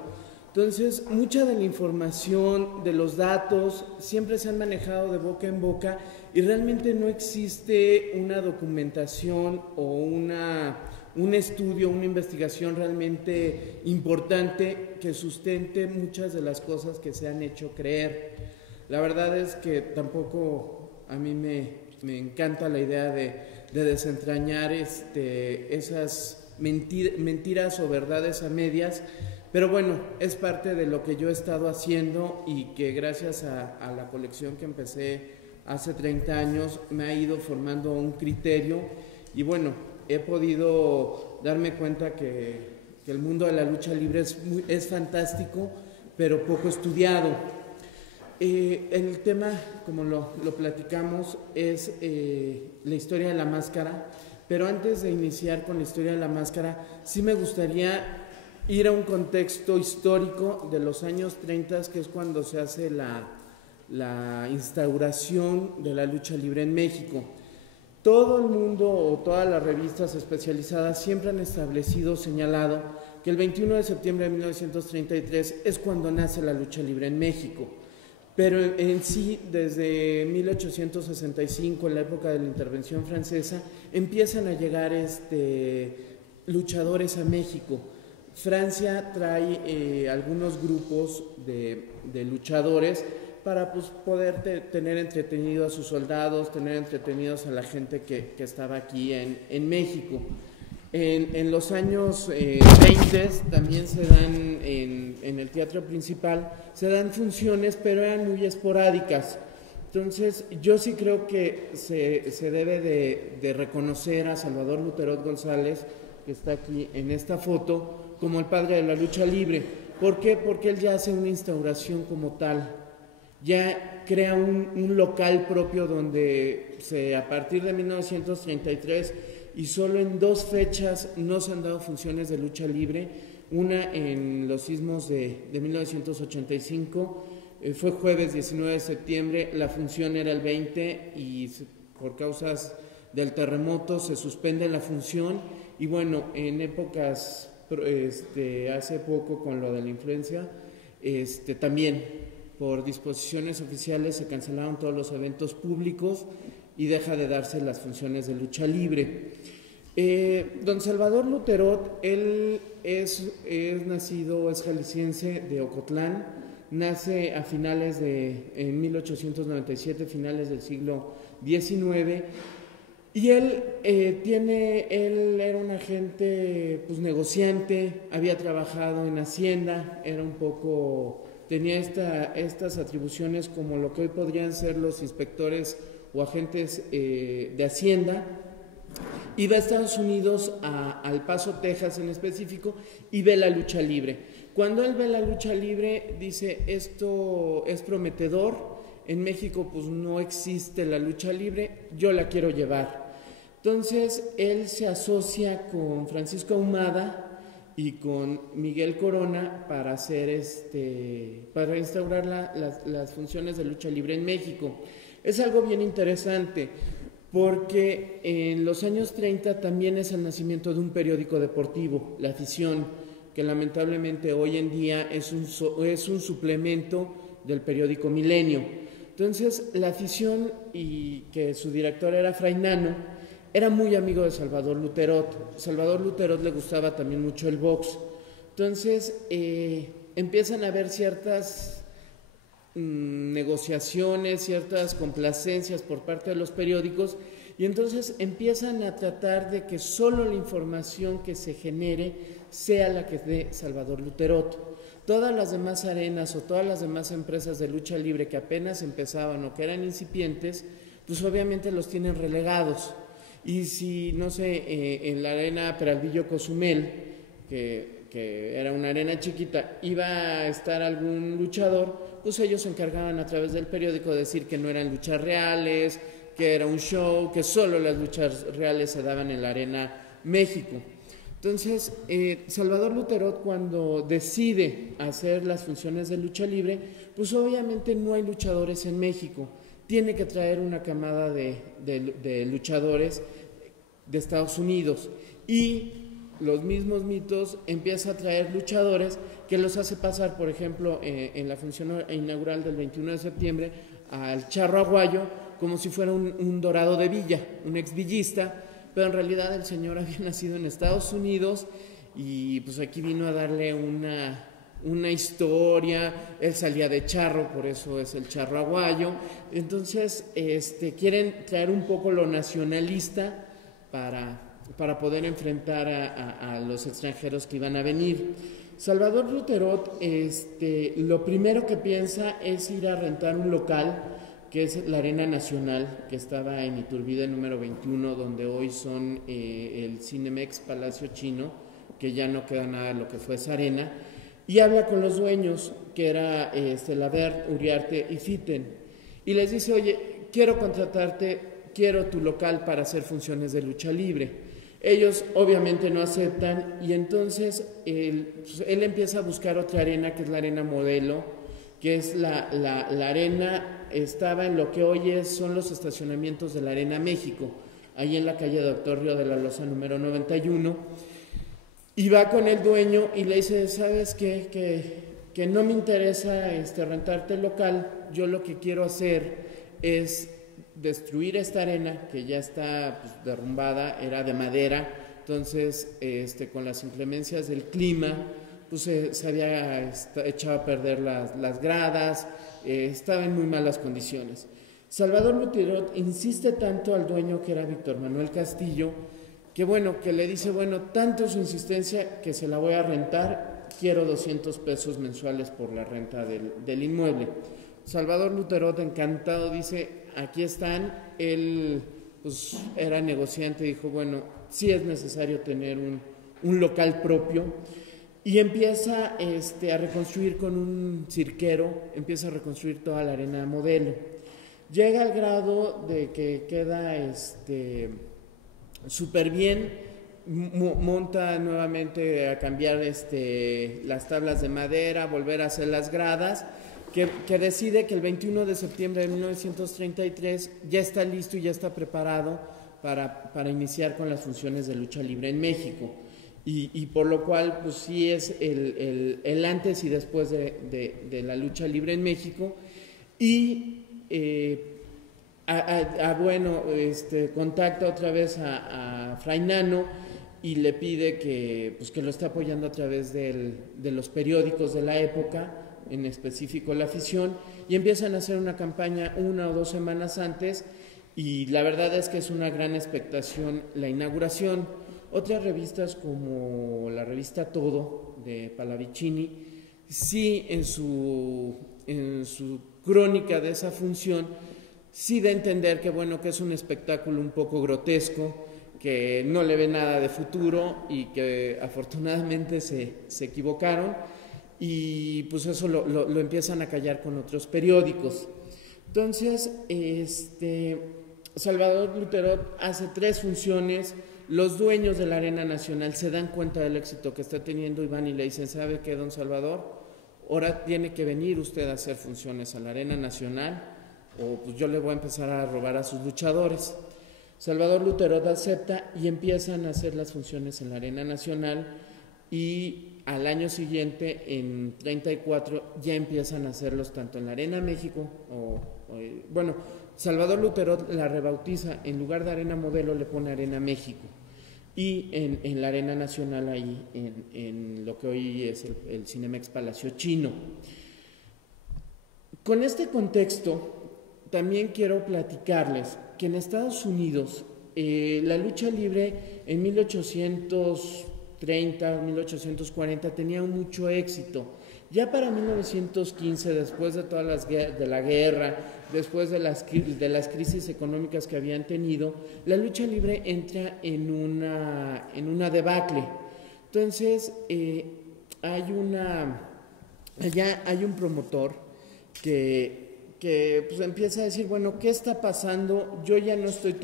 Entonces, mucha de la información, de los datos, siempre se han manejado de boca en boca y realmente no existe una documentación o un estudio, una investigación realmente importante que sustente muchas de las cosas que se han hecho creer. La verdad es que tampoco a mí me encanta la idea de desentrañar esas mentiras o verdades a medias. Pero bueno, es parte de lo que yo he estado haciendo y que gracias a la colección que empecé hace 30 años me ha ido formando un criterio y bueno, he podido darme cuenta que el mundo de la lucha libre es fantástico, pero poco estudiado. El tema, como lo platicamos, es la historia de la máscara, pero antes de iniciar con la historia de la máscara, sí me gustaría ir a un contexto histórico de los años 30, que es cuando se hace la instauración de la lucha libre en México. Todo el mundo o todas las revistas especializadas siempre han señalado que el 21 de septiembre de 1933 es cuando nace la lucha libre en México. Pero en sí, desde 1865, en la época de la intervención francesa, empiezan a llegar luchadores a México. Francia trae algunos grupos de luchadores para poder tener entretenido a sus soldados, tener entretenidos a la gente que estaba aquí en México. En los años 20 también se dan, en el teatro principal, se dan funciones, pero eran muy esporádicas. Entonces, yo sí creo que se debe de reconocer a Salvador Luterot González, que está aquí en esta foto, como el padre de la lucha libre. ¿Por qué? Porque él ya hace una instauración como tal, ya crea un local propio donde a partir de 1933 y solo en 2 fechas no se han dado funciones de lucha libre, una en los sismos de 1985, fue jueves 19 de septiembre, la función era el 20 y por causas del terremoto se suspende la función y bueno, en épocas hace poco con lo de la influencia, también por disposiciones oficiales se cancelaron todos los eventos públicos y deja de darse las funciones de lucha libre. Don Salvador Luterot, él es jalisciense de Ocotlán, nace a en 1897, finales del siglo XIX, y él era un agente, negociante, había trabajado en Hacienda, tenía estas atribuciones como lo que hoy podrían ser los inspectores o agentes de Hacienda. Iba a Estados Unidos, a El Paso, Texas en específico, y ve la lucha libre. Cuando él ve la lucha libre, dice, esto es prometedor, en México pues no existe la lucha libre, yo la quiero llevar. Entonces él se asocia con Francisco Ahumada y con Miguel Corona para hacer para instaurar las funciones de lucha libre en México. Es algo bien interesante, porque en los años 30 también es el nacimiento de un periódico deportivo, La Afición, que lamentablemente hoy en día es un suplemento del periódico Milenio. Entonces, La Afición, y que su director era Fray Nano, era muy amigo de Salvador Luterot. Salvador Luterot le gustaba también mucho el box. Entonces, empiezan a haber ciertas negociaciones, ciertas complacencias por parte de los periódicos, y entonces empiezan a tratar de que solo la información que se genere sea la que dé Salvador Luterot. Todas las demás arenas o todas las demás empresas de lucha libre que apenas empezaban o que eran incipientes, pues obviamente los tienen relegados. Y si, no sé, en la arena Peralvillo Cozumel, que era una arena chiquita, iba a estar algún luchador, pues ellos se encargaban a través del periódico de decir que no eran luchas reales, que era un show, que solo las luchas reales se daban en la Arena México. Entonces, Salvador Luterot, cuando decide hacer las funciones de lucha libre, pues obviamente no hay luchadores en México, tiene que traer una camada de luchadores de Estados Unidos, y los mismos mitos empieza a traer luchadores que los hace pasar, por ejemplo, en la función inaugural del 21 de septiembre, al Charro Aguayo, como si fuera un dorado de villa, un exvillista, pero en realidad el señor había nacido en Estados Unidos y pues aquí vino a darle una historia. Él salía de charro, por eso es el Charro Aguayo. Entonces quieren traer un poco lo nacionalista para poder enfrentar a los extranjeros que iban a venir. Salvador Luterot lo primero que piensa es ir a rentar un local, que es la Arena Nacional, que estaba en Iturbide número 21, donde hoy son el Cinemex Palacio Chino, que ya no queda nada de lo que fue esa arena, y habla con los dueños, que era Lavert, Uriarte y Fitten, y les dice, oye, quiero contratarte, quiero tu local para hacer funciones de lucha libre. Ellos obviamente no aceptan, y entonces él empieza a buscar otra arena, que es la Arena Modelo, que es la arena, estaba en lo que hoy son los estacionamientos de la Arena México, ahí en la calle Doctor Río de la Loza número 91, y va con el dueño y le dice, ¿sabes qué? Que no me interesa rentarte el local, yo lo que quiero hacer es destruir esta arena, que ya está pues, derrumbada, era de madera, entonces con las inclemencias del clima, pues se había echado a perder las gradas, estaba en muy malas condiciones. Salvador Luterot insiste tanto al dueño, que era Víctor Manuel Castillo, que le dice, tanto su insistencia que se la voy a rentar, quiero 200 pesos mensuales por la renta del inmueble. Salvador Luterot, encantado, dice, aquí están. Él pues era negociante, dijo, sí es necesario tener un local propio, y empieza a reconstruir con un cirquero, empieza a reconstruir toda la Arena Modelo. Llega al grado de que queda súper bien, monta nuevamente a cambiar las tablas de madera, volver a hacer las gradas, que decide que el 21 de septiembre de 1933 ya está listo y ya está preparado para iniciar con las funciones de lucha libre en México. Y por lo cual, pues sí es el antes y después de la lucha libre en México. Y contacta otra vez a Fray Nano y le pide que lo esté apoyando a través de los periódicos de la época, en específico La Afición, y empiezan a hacer una campaña 1 o 2 semanas antes, y la verdad es que es una gran expectación la inauguración. Otras revistas, como la revista Todo de Pallavicini, sí en su crónica de esa función sí da a entender que, bueno, que es un espectáculo un poco grotesco, que no le ve nada de futuro y que afortunadamente se equivocaron, y pues eso lo empiezan a callar con otros periódicos. Entonces, Salvador Lutero hace 3 funciones. Los dueños de la Arena Nacional se dan cuenta del éxito que está teniendo y van y le dicen: ¿sabe qué, don Salvador? Ahora tiene que venir usted a hacer funciones a la Arena Nacional, o pues yo le voy a empezar a robar a sus luchadores. Salvador Lutero acepta y empiezan a hacer las funciones en la Arena Nacional, y al año siguiente, en 34, ya empiezan a hacerlos tanto en la Arena México, bueno, Salvador Lutero la rebautiza, en lugar de Arena Modelo le pone Arena México, y en la Arena Nacional, ahí en lo que hoy es el Cinemex Palacio Chino. Con este contexto, también quiero platicarles que en Estados Unidos la lucha libre en 1830, 1840 tenía mucho éxito. Ya para 1915, después de todas de la guerra, después de las crisis económicas que habían tenido, la lucha libre entra en una debacle. Entonces, hay un promotor que pues empieza a decir: bueno, ¿qué está pasando? Yo ya no estoy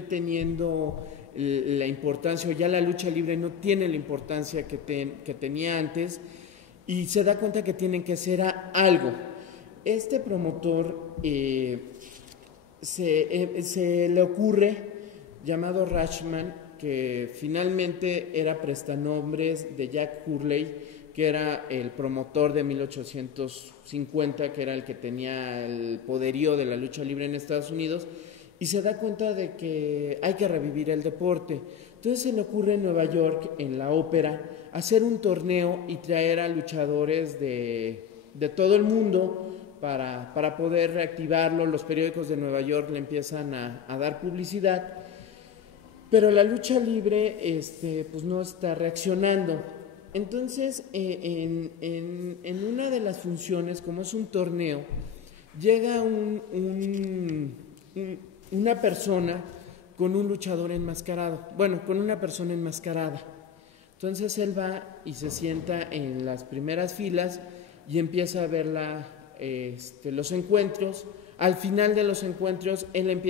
teniendo la importancia, o ya la lucha libre no tiene la importancia que tenía antes, y se da cuenta que tienen que hacer algo. Este promotor se le ocurre, llamado Rashman, que finalmente era prestanombres de Jack Hurley, que era el promotor de 1850, que era el que tenía el poderío de la lucha libre en Estados Unidos, y se da cuenta de que hay que revivir el deporte. Entonces se le ocurre en Nueva York, en la ópera, hacer un torneo y traer a luchadores de todo el mundo para poder reactivarlo. Los periódicos de Nueva York le empiezan a dar publicidad, pero la lucha libre pues no está reaccionando. Entonces, en una de las funciones, como es un torneo, llega una persona con un luchador enmascarado, con una persona enmascarada. Entonces él va y se sienta en las primeras filas y empieza a ver los encuentros. Al final de los encuentros, el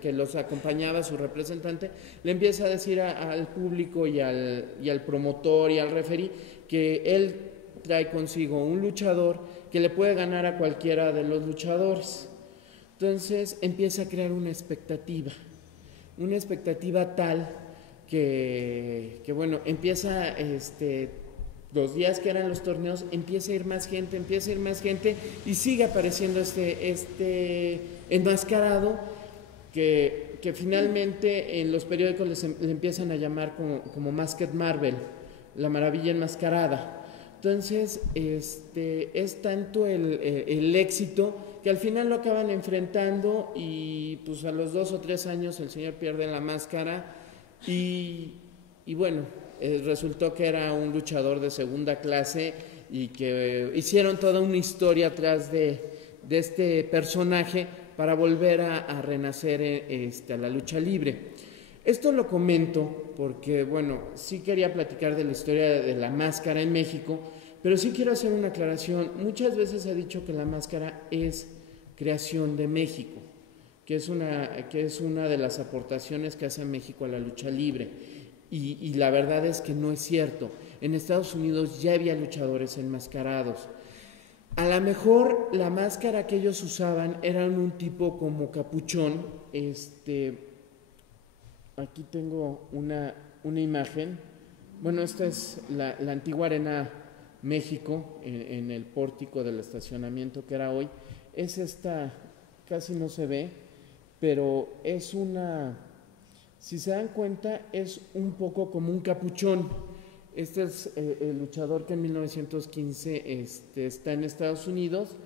que los acompañaba, su representante, le empieza a decir al público y al promotor y al referí que él trae consigo un luchador que le puede ganar a cualquiera de los luchadores. Entonces empieza a crear una expectativa tal que bueno, empieza los días que eran los torneos, empieza a ir más gente, y sigue apareciendo este enmascarado que finalmente en los periódicos le empiezan a llamar como Masked Marvel, la maravilla enmascarada. Entonces, es tanto el éxito que al final lo acaban enfrentando, y pues a los 2 o 3 años el señor pierde la máscara, y bueno, resultó que era un luchador de segunda clase, y que hicieron toda una historia atrás de este personaje para volver a renacer a la lucha libre. Esto lo comento porque, bueno, sí quería platicar de la historia de la máscara en México, pero sí quiero hacer una aclaración. Muchas veces se ha dicho que la máscara es creación de México, que es una de las aportaciones que hace México a la lucha libre, y la verdad es que no es cierto. En Estados Unidos ya había luchadores enmascarados. A lo mejor la máscara que ellos usaban era un tipo como capuchón. Aquí tengo una imagen. Bueno, esta es la antigua Arena México, en el pórtico del estacionamiento que era hoy. Es esta, casi no se ve, pero es si se dan cuenta, es un poco como un capuchón. Este es el luchador que en 1915 está en Estados Unidos,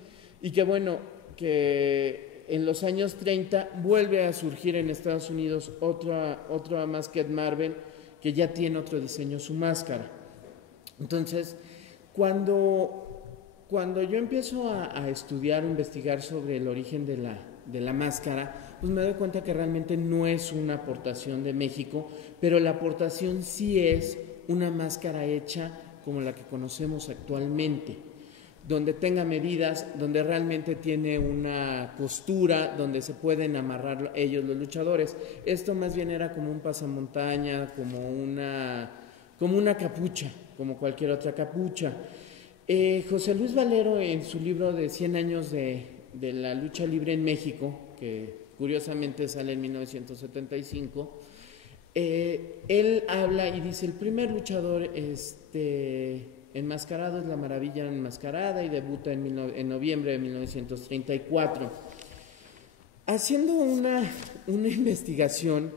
y que bueno, que en los años 30 vuelve a surgir en Estados Unidos otra Masked Marvel, que ya tiene otro diseño su máscara. Entonces, cuando yo empiezo a estudiar, investigar sobre el origen de la máscara, pues me doy cuenta que realmente no es una aportación de México, pero la aportación sí es una máscara hecha como la que conocemos actualmente, donde tenga medidas, donde realmente tiene una costura, donde se pueden amarrar ellos los luchadores. Esto más bien era como un pasamontaña, como una capucha, como cualquier otra capucha. José Luis Valero, en su libro de 100 años de la lucha libre en México, que curiosamente sale en 1975, él habla y dice: el primer luchador enmascarado es la Maravilla Enmascarada, y debuta en noviembre de 1934. Haciendo una investigación,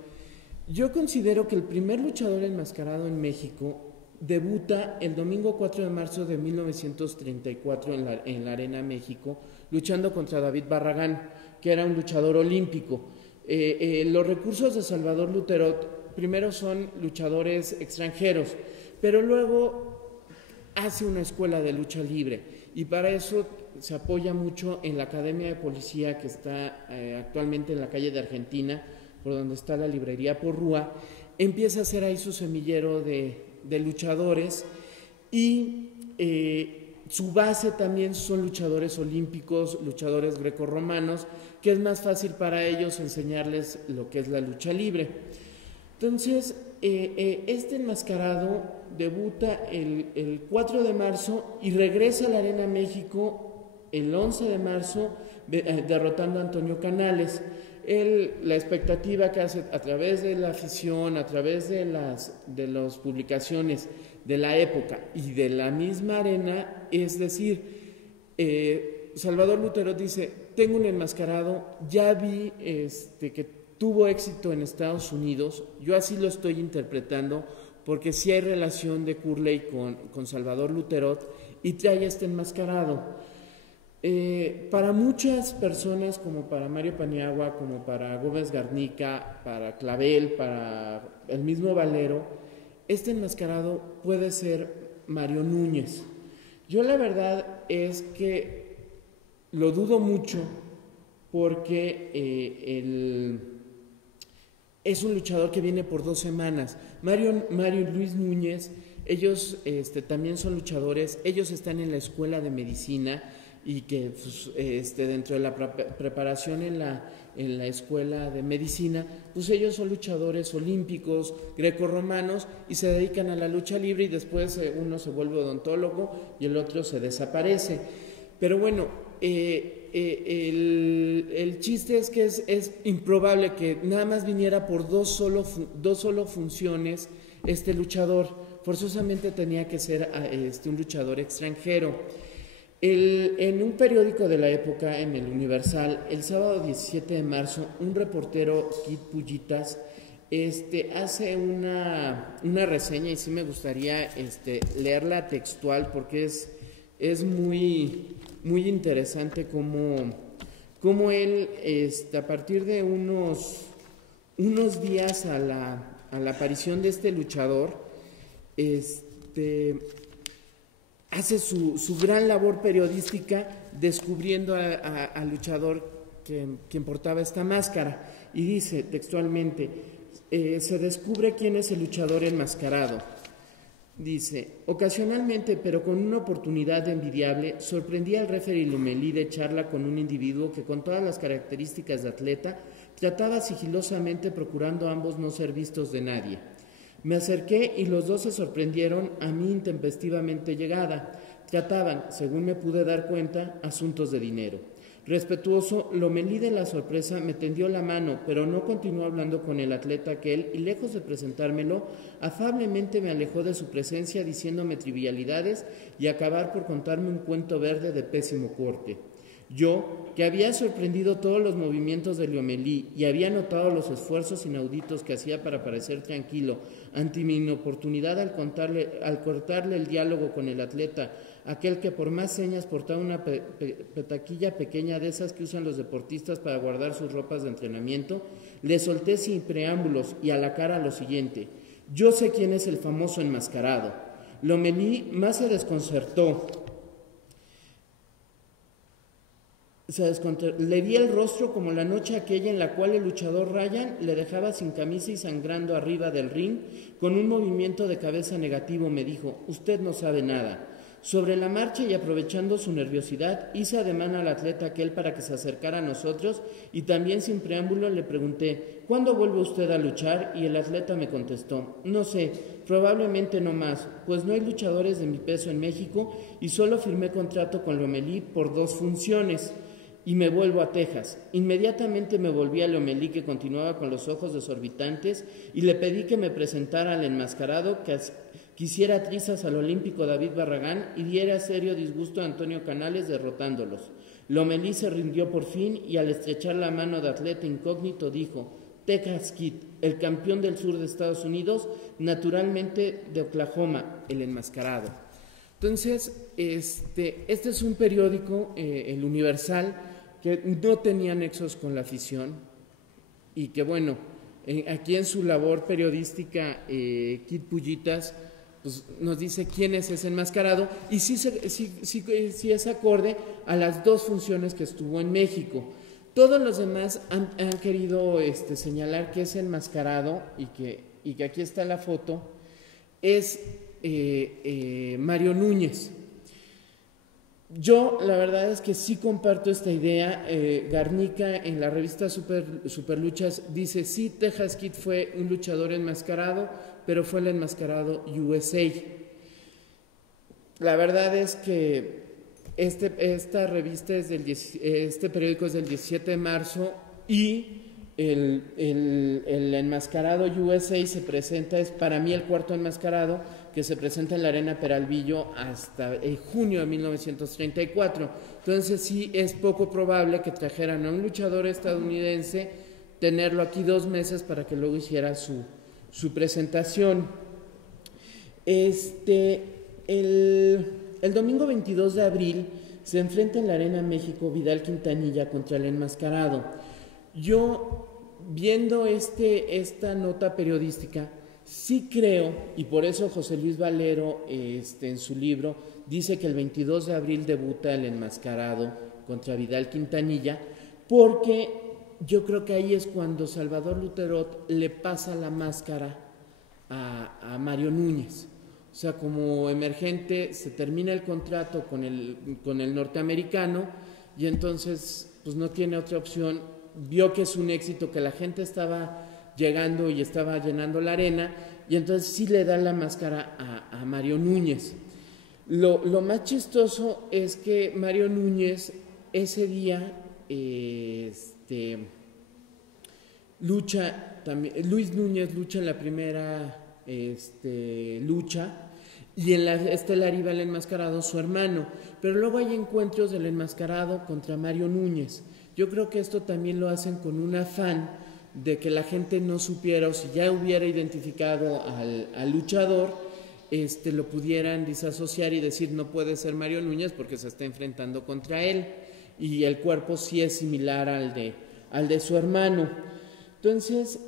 yo considero que el primer luchador enmascarado en México debuta el domingo 4 de marzo de 1934 en la Arena México, luchando contra David Barragán, que era un luchador olímpico. Los recursos de Salvador Luterot primero son luchadores extranjeros, pero luego hace una escuela de lucha libre, y para eso se apoya mucho en la Academia de Policía, que está actualmente en la calle de Argentina, por donde está la librería Porrúa. Empieza a hacer ahí su semillero de luchadores, y su base también son luchadores olímpicos, luchadores grecorromanos, que es más fácil para ellos enseñarles lo que es la lucha libre. Entonces, este enmascarado debuta el 4 de marzo y regresa a la Arena México el 11 de marzo, derrotando a Antonio Canales. La expectativa que hace a través de la afición, a través de las publicaciones de la época y de la misma arena, es decir, Salvador Luterot dice: tengo un enmascarado, ya vi que tuvo éxito en Estados Unidos, yo así lo estoy interpretando, porque sí hay relación de Curley con Salvador Luterot, y trae este enmascarado. Para muchas personas, como para Mario Paniagua, como para Gómez Garnica, para Clavel, para el mismo Valero, este enmascarado puede ser Mario Núñez. Yo la verdad es que lo dudo mucho, porque es un luchador que viene por 2 semanas. Mario y Luis Núñez, ellos también son luchadores, ellos están en la escuela de medicina, y que pues, dentro de la preparación en la escuela de medicina, pues ellos son luchadores olímpicos, grecorromanos, y se dedican a la lucha libre, y después uno se vuelve odontólogo y el otro se desaparece. Pero bueno, el chiste es que es improbable que nada más viniera por dos solo funciones este luchador. Forzosamente tenía que ser un luchador extranjero. En un periódico de la época, en el Universal, el sábado 17 de marzo, un reportero, Kid Pullitas, hace una reseña, y sí me gustaría leerla textual, porque es muy, muy interesante cómo él, a partir de unos días a la aparición de este luchador, hace su gran labor periodística descubriendo al luchador quien portaba esta máscara, y dice textualmente: se descubre quién es el luchador enmascarado. Dice: ocasionalmente, pero con una oportunidad envidiable, sorprendí al referee Lomelí de charla con un individuo que, con todas las características de atleta, trataba sigilosamente, procurando ambos no ser vistos de nadie. Me acerqué y los dos se sorprendieron a mi intempestivamente llegada. Trataban, según me pude dar cuenta, asuntos de dinero. Respetuoso, Lomelí, de la sorpresa, me tendió la mano, pero no continuó hablando con el atleta aquel, y lejos de presentármelo, afablemente me alejó de su presencia, diciéndome trivialidades y acabar por contarme un cuento verde de pésimo corte. Yo, que había sorprendido todos los movimientos de Lomelí y había notado los esfuerzos inauditos que hacía para parecer tranquilo ante mi inoportunidad al cortarle el diálogo con el atleta, aquel que por más señas portaba una petaquilla pequeña de esas que usan los deportistas para guardar sus ropas de entrenamiento, le solté sin preámbulos y a la cara lo siguiente: yo sé quién es el famoso enmascarado. Lomelí más se desconcertó Le di el rostro como la noche aquella en la cual el luchador Ryan le dejaba sin camisa y sangrando arriba del ring. Con un movimiento de cabeza negativo me dijo: usted no sabe nada. Sobre la marcha y aprovechando su nerviosidad, hice ademán al atleta aquel para que se acercara a nosotros y también sin preámbulo le pregunté: ¿cuándo vuelve usted a luchar? Y el atleta me contestó: no sé, probablemente no más, pues no hay luchadores de mi peso en México y solo firmé contrato con Lomelí por 2 funciones. Y me vuelvo a Texas. Inmediatamente me volví a Lomelí, que continuaba con los ojos desorbitantes, y le pedí que me presentara al enmascarado, que hiciera trizas al olímpico David Barragán y diera serio disgusto a Antonio Canales derrotándolos. Lomelí se rindió por fin y al estrechar la mano de atleta incógnito dijo: Texas Kid, el campeón del sur de Estados Unidos, naturalmente de Oklahoma, el enmascarado. Entonces, este es un periódico, el Universal, que no tenía nexos con la afición y que, bueno, aquí en su labor periodística, Kid Pullitas pues, nos dice quién es ese enmascarado y sí es acorde a las 2 funciones que estuvo en México. Todos los demás han querido señalar que ese enmascarado y que aquí está la foto es Mario Núñez. Yo la verdad es que sí comparto esta idea. Garnica en la revista Superluchas dice: sí, Texas Kid fue un luchador enmascarado, pero fue el enmascarado USA. La verdad es que esta revista es este periódico es del 17 de marzo y el enmascarado USA se presenta, es para mí el 4º enmascarado que se presenta en la Arena Peralvillo hasta junio de 1934. Entonces sí es poco probable que trajeran a un luchador estadounidense, tenerlo aquí 2 meses para que luego hiciera su presentación. El domingo 22 de abril se enfrenta en la Arena México Vidal Quintanilla contra el enmascarado. Yo, viendo esta nota periodística, sí creo, y por eso José Luis Valero en su libro dice que el 22 de abril debuta el enmascarado contra Vidal Quintanilla, porque yo creo que ahí es cuando Salvador Luterot le pasa la máscara a Mario Núñez. O sea, como emergente se termina el contrato con el norteamericano y entonces pues no tiene otra opción. Vio que es un éxito, que la gente estaba llegando y estaba llenando la arena, y entonces sí le da la máscara a Mario Núñez. Lo más chistoso es que Mario Núñez ese día lucha también. Luis Núñez lucha en la primera lucha, y en la estelar iba el enmascarado, su hermano, pero luego hay encuentros del enmascarado contra Mario Núñez. Yo creo que esto también lo hacen con un afán de que la gente no supiera, o si ya hubiera identificado al luchador, lo pudieran disasociar y decir: no puede ser Mario Núñez porque se está enfrentando contra él, y el cuerpo sí es similar al de su hermano. Entonces,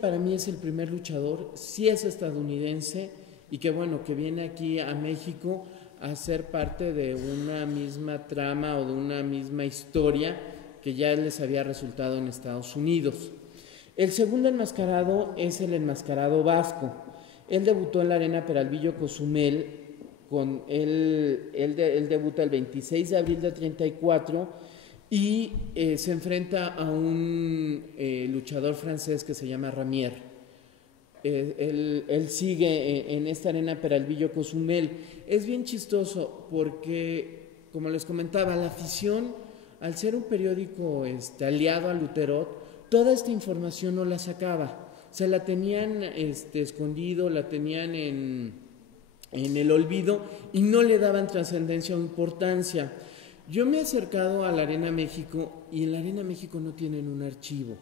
para mí es el primer luchador, sí es estadounidense, y que bueno, que viene aquí a México a ser parte de una misma trama o de una misma historia que ya les había resultado en Estados Unidos. El segundo enmascarado es el enmascarado vasco. Él debutó en la Arena Peralvillo Cozumel, él debuta el 26 de abril de 34 y se enfrenta a un luchador francés que se llama Ramier. Él sigue en esta Arena Peralvillo Cozumel. Es bien chistoso porque, como les comentaba, la afición, al ser un periódico aliado a Luterot, toda esta información no la sacaba. O sea, la tenían escondido, la tenían en el olvido y no le daban trascendencia o importancia. Yo me he acercado a la Arena México y en la Arena México no tienen un archivo.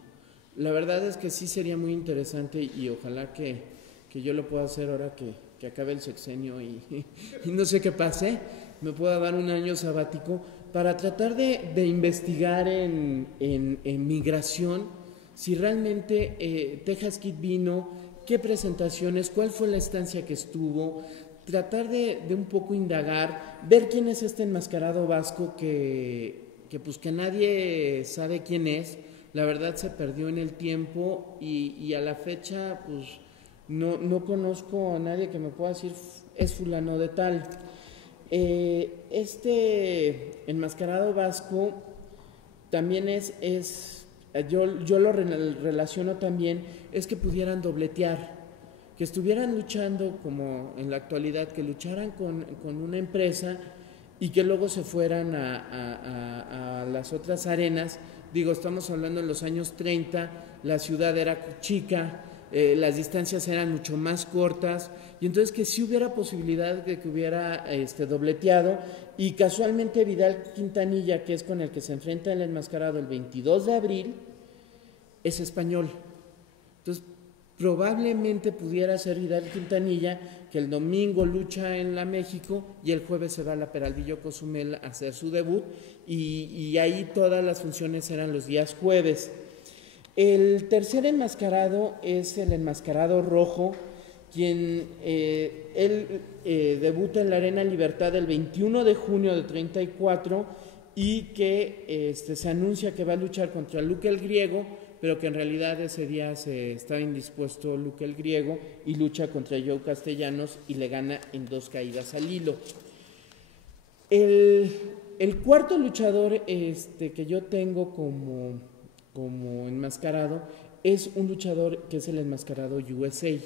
La verdad es que sí sería muy interesante y ojalá que yo lo pueda hacer ahora que acabe el sexenio y no sé qué pase, me pueda dar un año sabático para tratar de investigar en migración si realmente Texas Kid vino, qué presentaciones, cuál fue la estancia que estuvo, tratar de un poco indagar, ver quién es este enmascarado vasco que pues que nadie sabe quién es. La verdad se perdió en el tiempo y a la fecha pues no conozco a nadie que me pueda decir es fulano de tal. Este enmascarado vasco también yo lo relaciono también, es que pudieran dobletear, que estuvieran luchando como en la actualidad, que lucharan con una empresa y que luego se fueran a las otras arenas. Digo, estamos hablando en los años 30, la ciudad era chica, las distancias eran mucho más cortas, y entonces que sí hubiera posibilidad de que hubiera dobleteado, y casualmente Vidal Quintanilla, que es con el que se enfrenta el enmascarado el 22 de abril, es español. Entonces, probablemente pudiera ser Vidal Quintanilla, que el domingo lucha en la México y el jueves se va a la Peralvillo Cozumel a hacer su debut, y ahí todas las funciones eran los días jueves. El tercer enmascarado es el enmascarado rojo, quien él debuta en la Arena Libertad el 21 de junio de 34 y que se anuncia que va a luchar contra Luke el Griego, pero que en realidad ese día se está indispuesto Luke el Griego y lucha contra Joe Castellanos y le gana en 2 caídas al hilo. El cuarto luchador que yo tengo como enmascarado es un luchador que es el enmascarado USA,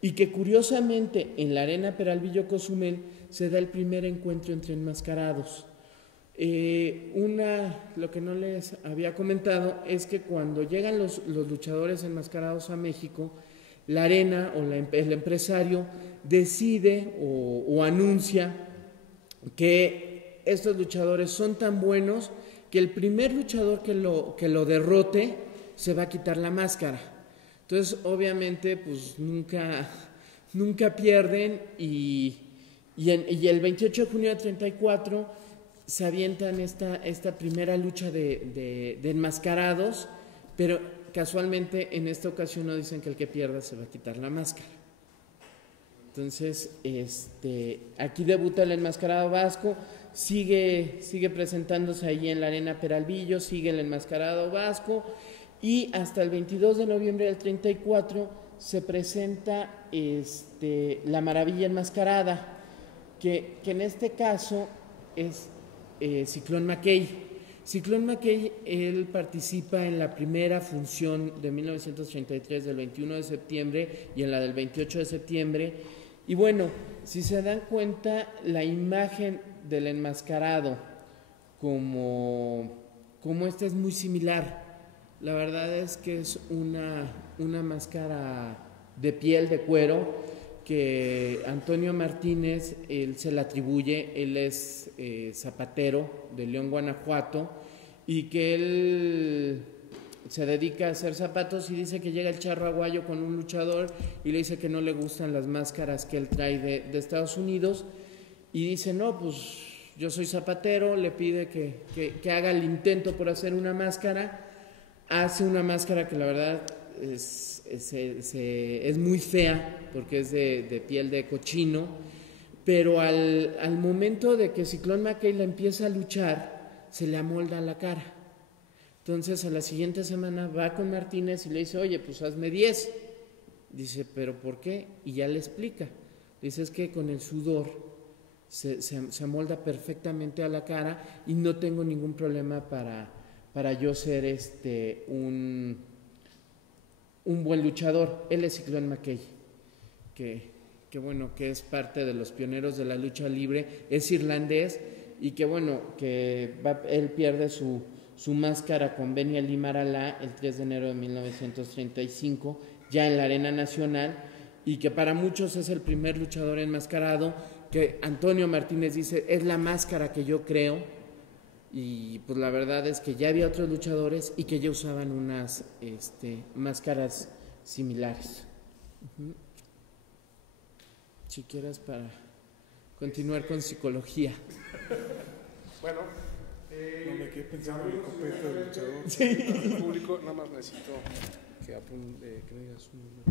y que curiosamente en la Arena Peralvillo Cozumel se da el primer encuentro entre enmascarados. Lo que no les había comentado es que cuando llegan los luchadores enmascarados a México, la arena o el empresario decide o anuncia que estos luchadores son tan buenos que el primer luchador que lo derrote se va a quitar la máscara. Entonces, obviamente, pues nunca pierden, y el 28 de junio de 34 se avientan esta primera lucha de enmascarados, pero casualmente en esta ocasión no dicen que el que pierda se va a quitar la máscara. Entonces, aquí debuta el enmascarado vasco, sigue presentándose ahí en la Arena Peralvillo, sigue el enmascarado vasco, y hasta el 22 de noviembre del 34 se presenta la Maravilla Enmascarada, que en este caso es Ciclón McKay. Ciclón McKay, él participa en la primera función de 1933 del 21 de septiembre y en la del 28 de septiembre. Y bueno, si se dan cuenta, la imagen del enmascarado como esta es muy similar. La verdad es que es una máscara de piel, de cuero, que Antonio Martínez, él se la atribuye, él es zapatero de León, Guanajuato, y que él se dedica a hacer zapatos, y dice que llega el Charro Aguayo con un luchador y le dice que no le gustan las máscaras que él trae de Estados Unidos, y dice, no, pues yo soy zapatero, le pide que haga el intento por hacer una máscara, hace una máscara que la verdad es muy fea porque es de piel de cochino, pero al momento de que Ciclón McKay la empieza a luchar, se le amolda la cara. Entonces a la siguiente semana va con Martínez y le dice, oye, pues hazme 10. Dice, ¿pero por qué? Y ya le explica. Dice, es que con el sudor se amolda perfectamente a la cara y no tengo ningún problema para yo ser un buen luchador. Él es Ciclón McKay, que bueno, que es parte de los pioneros de la lucha libre, es irlandés, y que bueno, él pierde su máscara con Benny Ali Maralá el 3 de enero de 1935, ya en la Arena Nacional, y que para muchos es el primer luchador enmascarado, que Antonio Martínez dice, es la máscara que yo creo. Y pues la verdad es que ya había otros luchadores y que ya usaban unas máscaras similares. Si quieres, para continuar con psicología. Bueno, no me quedé pensando en el completo del luchador. Sí. El público, nada más necesito que digas un número.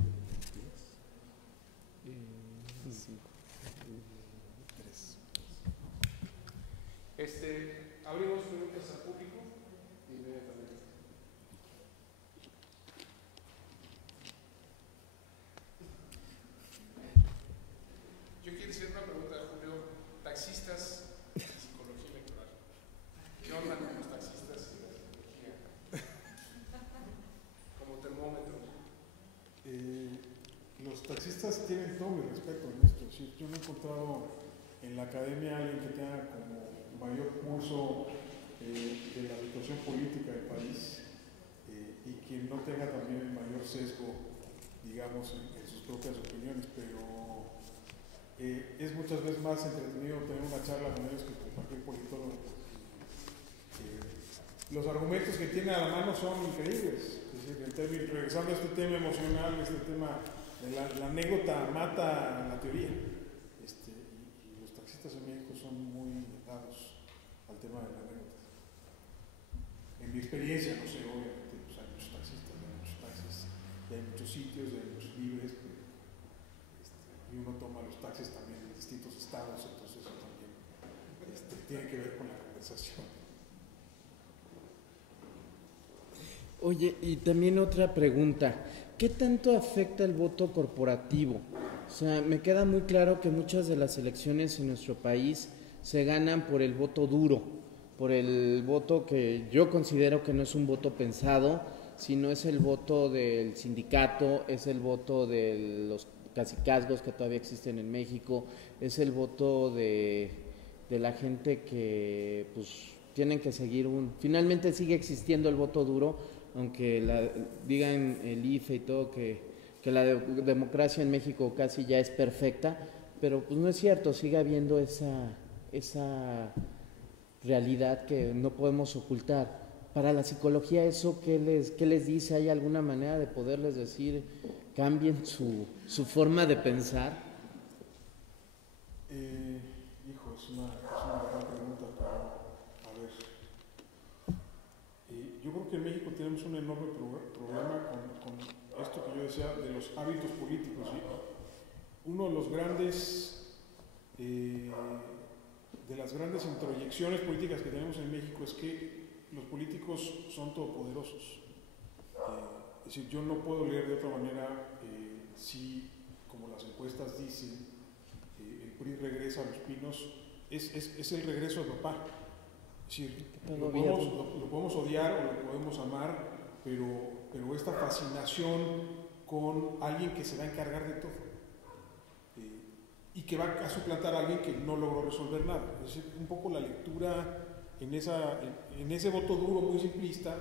10, 5. Abrimos preguntas al público inmediatamente. Yo quiero hacer una pregunta a Julio. Taxistas y psicología electoral. ¿Qué onda con los taxistas y la psicología? Como termómetro. Los taxistas tienen todo mi respeto en esto. Sí, yo no he encontrado en la academia alguien que tenga como mayor curso de la situación política del país y que no tenga también mayor sesgo, digamos, en sus propias opiniones, pero es muchas veces más entretenido tener una charla con ellos que con cualquier politólogo. Los argumentos que tiene a la mano son increíbles. Es decir, regresando a este tema emocional, este tema de la anécdota mata la teoría. Y los taxistas en México son muy dados al tema de la anécdota. En mi experiencia, no sé, obviamente, pues hay muchos taxistas, hay muchos taxis, y hay muchos sitios, y hay muchos libres, y uno toma los taxis también en distintos estados, entonces eso también tiene que ver con la conversación. Oye, y también otra pregunta, ¿qué tanto afecta el voto corporativo? O sea, me queda muy claro que muchas de las elecciones en nuestro país se ganan por el voto duro, por el voto que yo considero que no es un voto pensado, sino es el voto del sindicato, es el voto de los cacicazgos que todavía existen en México, es el voto de la gente que pues tienen que seguir finalmente sigue existiendo el voto duro, aunque digan el IFE y todo que la democracia en México casi ya es perfecta, pero pues no es cierto, sigue habiendo esa realidad que no podemos ocultar. Para la psicología, ¿eso qué les dice? ¿Hay alguna manera de poderles decir cambien su forma de pensar? Hijo, es una gran pregunta, pero a ver. Yo creo que en México tenemos un enorme problema con esto que yo decía de los hábitos políticos. ¿Sí? Uno de los grandes, de las grandes introyecciones políticas que tenemos en México es que los políticos son todopoderosos. Es decir, yo no puedo leer de otra manera si, como las encuestas dicen, el PRI regresa a Los Pinos, es el regreso de papá. Es decir, lo podemos odiar o lo podemos amar, pero esta fascinación con alguien que se va a encargar de todo y que va a suplantar a alguien que no logró resolver nada. Es decir, un poco la lectura en ese voto duro muy simplista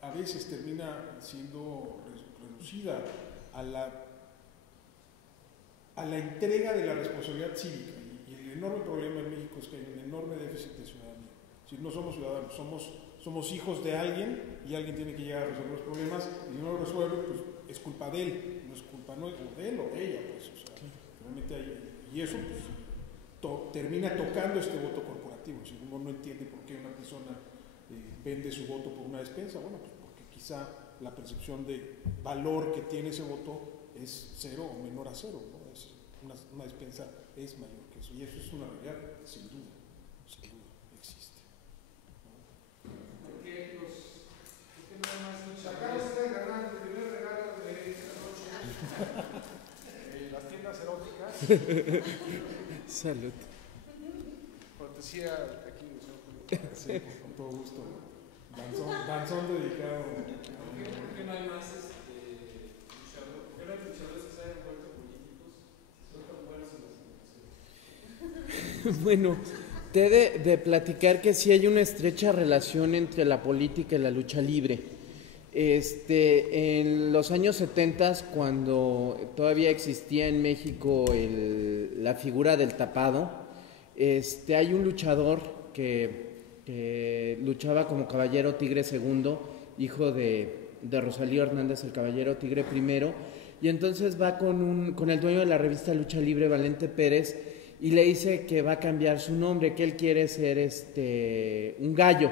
a veces termina siendo reducida a la entrega de la responsabilidad cívica. Y el enorme problema en México es que hay un enorme déficit de ciudadanía. Es decir, no somos ciudadanos, somos hijos de alguien y alguien tiene que llegar a resolver los problemas y si no lo resuelve, pues es culpa de él, no es culpa de él o de ella. Pues, o sea, realmente y eso pues, termina tocando este voto corporativo. Si uno no entiende por qué una persona vende su voto por una despensa, bueno, pues porque quizá la percepción de valor que tiene ese voto es 0 o menor a 0, ¿no? Una despensa es mayor que eso, y eso es una realidad, sin duda existe. ¿Por qué nada más sacaron ustedes ganando el primer regalo de esta noche? Las tiendas eróticas. Salud. Cortesía aquí, señor. Sí, con todo gusto. Danzón dedicado. ¿Por qué no hay más luchadores? ¿Por qué los luchadores que se hayan vuelto políticos son tan buenos en las Bueno, te he de platicar que sí hay una estrecha relación entre la política y la lucha libre. En los años 70, cuando todavía existía en México la figura del tapado, hay un luchador que luchaba como Caballero Tigre II, hijo de Rosalío Hernández, el Caballero Tigre I, y entonces va con el dueño de la revista Lucha Libre, Valente Pérez, y le dice que va a cambiar su nombre, que él quiere ser un gallo,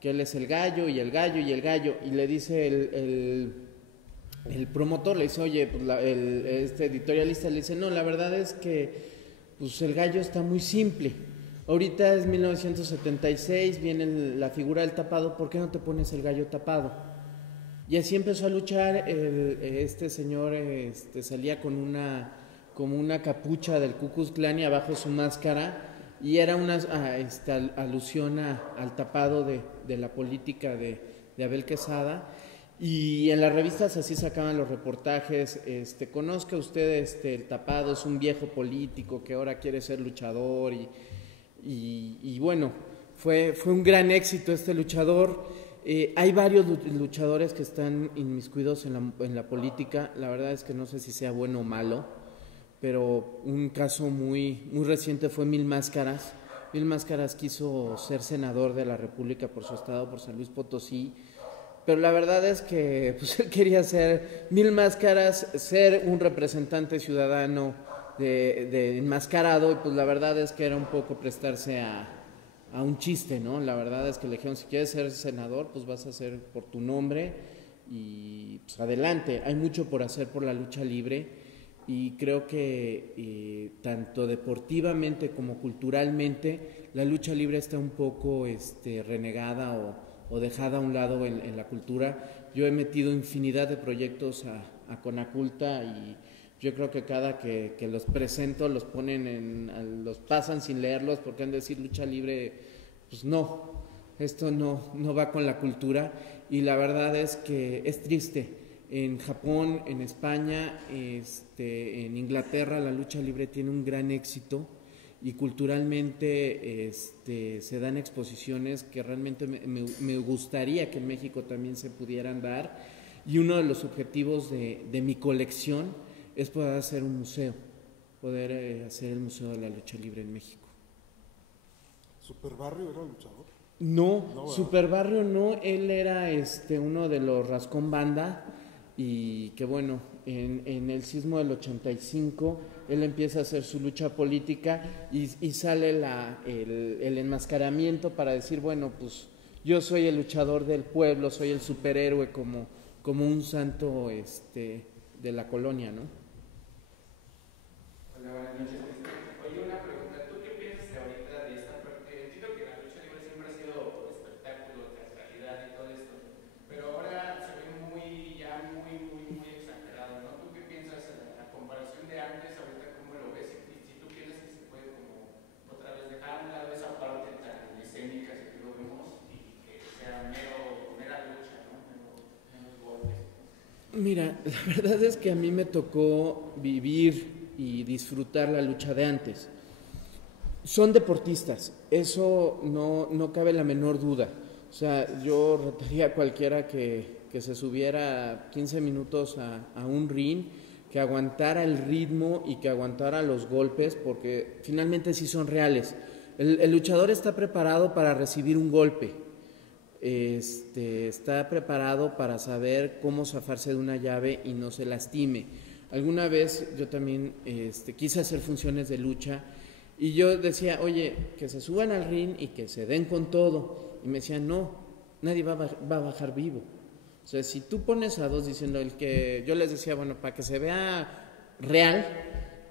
que él es el gallo y el gallo y el gallo, y le dice el el promotor le dice, oye, pues este editorialista le dice, no, la verdad es que pues el gallo está muy simple. Ahorita es 1976, viene la figura del tapado, ¿por qué no te pones el gallo tapado? Y así empezó a luchar, este señor salía con como una capucha del Ku Klux Klan y abajo su máscara, y era una alusión al tapado de la política de Abel Quesada. Y en las revistas así sacaban los reportajes, conozca usted el tapado, es un viejo político que ahora quiere ser luchador y bueno, fue un gran éxito este luchador. Hay varios luchadores que están inmiscuidos en la política, la verdad es que no sé si sea bueno o malo, pero un caso muy, muy reciente fue Mil Máscaras. Mil Máscaras quiso ser senador de la República por su estado, por San Luis Potosí, pero la verdad es que pues, él quería ser Mil Máscaras, ser un representante ciudadano de enmascarado, y pues la verdad es que era un poco prestarse a un chiste, ¿no? La verdad es que le dijeron, si quieres ser senador, pues vas a hacer por tu nombre y pues adelante. Hay mucho por hacer por la lucha libre y creo que tanto deportivamente como culturalmente la lucha libre está un poco renegada o dejada a un lado en la cultura. Yo he metido infinidad de proyectos a Conaculta y yo creo que cada que los presento los ponen los pasan sin leerlos porque han de decir lucha libre, pues no, esto no va con la cultura, y la verdad es que es triste. En Japón, en España, en Inglaterra la lucha libre tiene un gran éxito y culturalmente se dan exposiciones que realmente me gustaría que en México también se pudieran dar, y uno de los objetivos de mi colección es poder hacer un museo, poder hacer el Museo de la Lucha Libre en México. ¿Superbarrio era luchador? No, Superbarrio no, él era uno de los Rascón Banda, y que bueno, en el sismo del 85 él empieza a hacer su lucha política y sale el enmascaramiento para decir, bueno, pues yo soy el luchador del pueblo, soy el superhéroe como un santo de la colonia, ¿no? Hola, buenas noches. Oye, una pregunta. ¿Tú qué piensas ahorita de esta parte? Entiendo que la lucha libre siempre ha sido espectáculo, teatralidad y todo esto, pero ahora se ve muy exagerado, ¿no? ¿Tú qué piensas a comparación de antes, ahorita cómo lo ves? Si tú piensas que se puede como otra vez dejar a un lado esa parte tan escénica, si tú lo vemos, y que sea mera lucha, ¿no? Menos golpes. Mira, la verdad es que a mí me tocó vivir y disfrutar la lucha de antes. Son deportistas, eso no cabe la menor duda. O sea, yo retaría a cualquiera que se subiera 15 minutos a un ring, que aguantara el ritmo y que aguantara los golpes, porque finalmente sí son reales. El luchador está preparado para recibir un golpe, está preparado para saber cómo zafarse de una llave y no se lastime. Alguna vez yo también quise hacer funciones de lucha y yo decía, oye, que se suban al ring y que se den con todo. Y me decían, no, nadie va a bajar vivo. O sea, si tú pones a dos diciendo yo les decía, bueno, para que se vea real,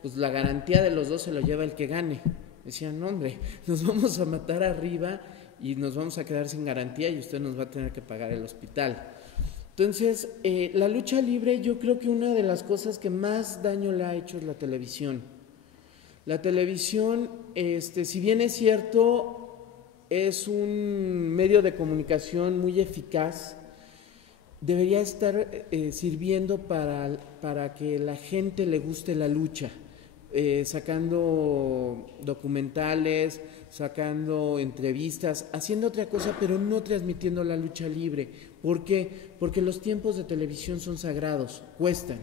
pues la garantía de los dos se lo lleva el que gane. Decían, no, hombre, nos vamos a matar arriba y nos vamos a quedar sin garantía y usted nos va a tener que pagar el hospital. Entonces, la lucha libre, yo creo que una de las cosas que más daño le ha hecho es la televisión. La televisión, si bien es cierto, es un medio de comunicación muy eficaz, debería estar sirviendo para que la gente le guste la lucha, sacando documentales, sacando entrevistas, haciendo otra cosa, pero no transmitiendo la lucha libre. ¿Por qué? Porque los tiempos de televisión son sagrados, cuestan.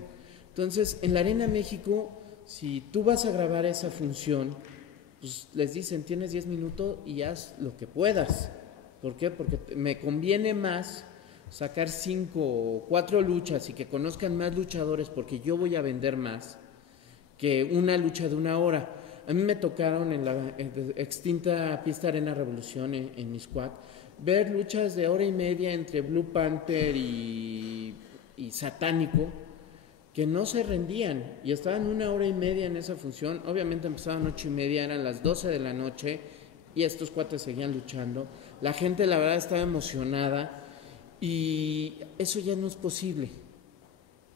Entonces, en la Arena México, si tú vas a grabar esa función, pues les dicen, tienes 10 minutos y haz lo que puedas. ¿Por qué? Porque me conviene más sacar 5 o 4 luchas y que conozcan más luchadores porque yo voy a vender más que una lucha de 1 hora. A mí me tocaron en la extinta pista Arena Revolución en Mixcoac ver luchas de 1 hora y media entre Blue Panther y Satánico, que no se rendían y estaban 1 hora y media en esa función. Obviamente empezaban 8:30, eran las 12 de la noche y estos cuates seguían luchando. La gente, la verdad, estaba emocionada y eso ya no es posible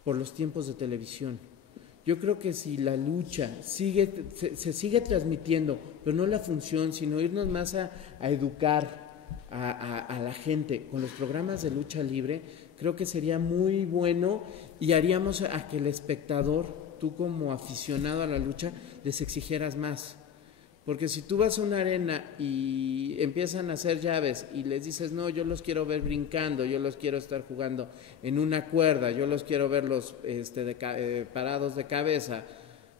por los tiempos de televisión. Yo creo que si la lucha se sigue transmitiendo, pero no la función, sino irnos más a educar a la gente con los programas de lucha libre, creo que sería muy bueno y haríamos a que el espectador, tú como aficionado a la lucha, les exigieras más. Porque si tú vas a una arena y empiezan a hacer llaves y les dices, no, yo los quiero ver brincando, yo los quiero estar jugando en una cuerda, yo los quiero verlos parados de cabeza,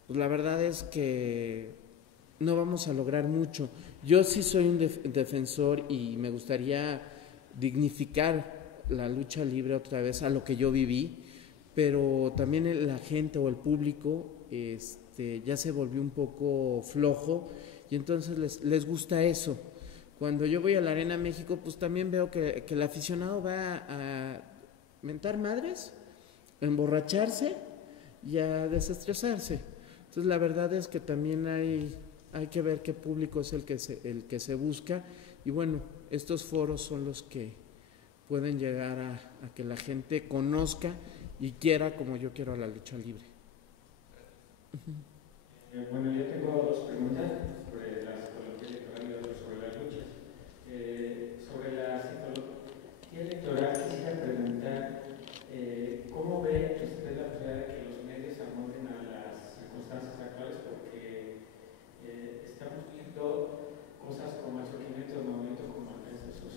pues la verdad es que no vamos a lograr mucho. Yo sí soy un defensor y me gustaría dignificar la lucha libre otra vez a lo que yo viví, pero también la gente o el público ya se volvió un poco flojo y entonces les gusta eso. Cuando yo voy a la Arena México, pues también veo que el aficionado va a mentar madres, a emborracharse y a desestresarse. Entonces la verdad es que también hay que ver qué público es el que se busca y bueno, estos foros son los que pueden llegar a que la gente conozca y quiera como yo quiero a la lucha libre. Bueno, yo tengo dos preguntas sobre la psicología electoral y otra sobre la lucha. Sobre la psicología electoral quisiera preguntar ¿cómo ve usted la posibilidad de que los medios se amolden a las circunstancias actuales? Porque estamos viendo cosas como el surgimiento del movimiento como el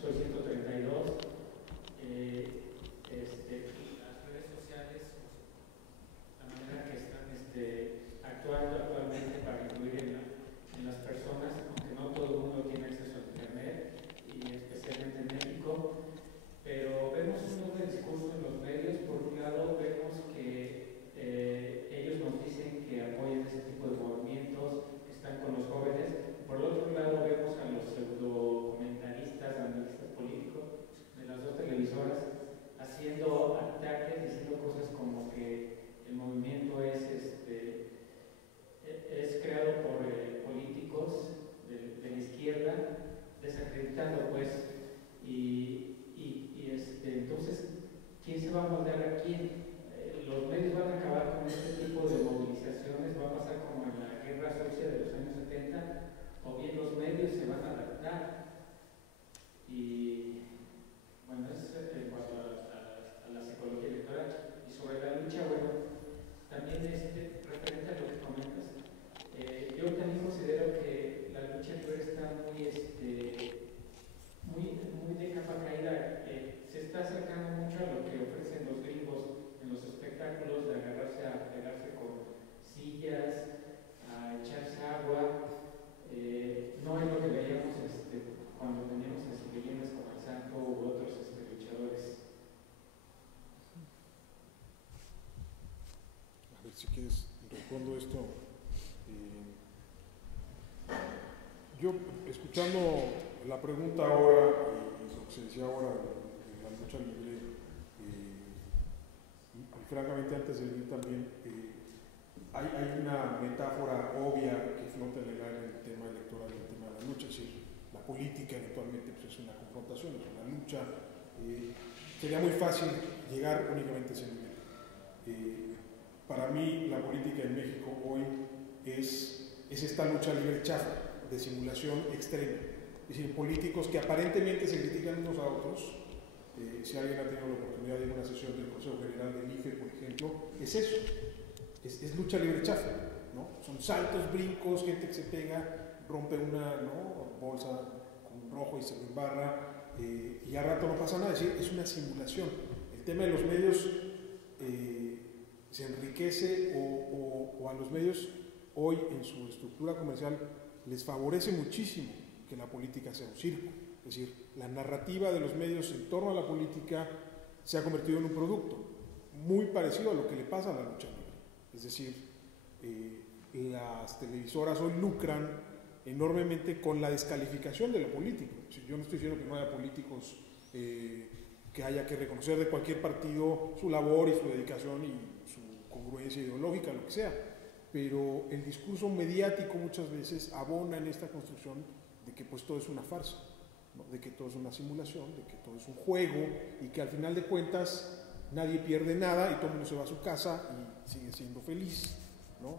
Soy 132, las redes sociales, la manera que están actuando actualmente para influir en las personas, aunque no todo el mundo tiene acceso a internet, y especialmente en México, pero vemos un doble discurso en los medios. Por un lado vemos que ellos nos dicen que apoyan ese tipo de movimientos, que están con los jóvenes. Por otro lado vemos a los pseudo-comentaristas, analistas políticos de las dos televisoras haciendo ataques, diciendo cosas como que el movimiento es creado por políticos de la izquierda, desacreditando pues, entonces, ¿quién se va a moldear a quién? Los medios van a acabar con este tipo de movilizaciones, va a pasar como en la guerra sucia de los años 70, o bien los medios se van a adaptar. Y bueno, es en cuanto a la psicología electoral. Y sobre la lucha, bueno, también referente a lo que comentas, yo también considero que la lucha libre está muy de capa caída. Se está acercando mucho a lo que ofrecen los gringos en los espectáculos, de agarrarse a pegarse con sillas, a echarse agua. No es lo que veíamos cuando teníamos leyendas como el Santo u otros luchadores. A ver si quieres respondo esto. Yo, escuchando la pregunta ahora y lo que se decía ahora de la lucha libre, y francamente antes de venir también, hay una metáfora obvia que flota en el aire en el tema electoral, en el tema de la lucha, es decir, la política eventualmente pues, es una confrontación, es una lucha. Sería muy fácil llegar únicamente a ese nivel. Para mí la política en México hoy es esta lucha libre chafa, de simulación extrema. Es decir, políticos que aparentemente se critican unos a otros. Si alguien ha tenido la oportunidad de ir a una sesión del Consejo General del IFE, por ejemplo, es eso, es lucha libre chafa, ¿no? Son saltos, brincos, gente que se pega, rompe una bolsa con rojo y se lo embarra, y a rato no pasa nada. Es decir, es una simulación. El tema de los medios se enriquece o a los medios hoy en su estructura comercial les favorece muchísimo que la política sea un circo. Es decir, la narrativa de los medios en torno a la política se ha convertido en un producto muy parecido a lo que le pasa a la lucha libre. Es decir, las televisoras hoy lucran enormemente con la descalificación de lo político. Yo no estoy diciendo que no haya políticos que haya que reconocer de cualquier partido su labor y su dedicación y su congruencia ideológica, lo que sea, pero el discurso mediático muchas veces abona en esta construcción de que pues todo es una farsa, ¿no? De que todo es una simulación, de que todo es un juego y que al final de cuentas nadie pierde nada y todo el mundo se va a su casa y sigue siendo feliz, ¿no?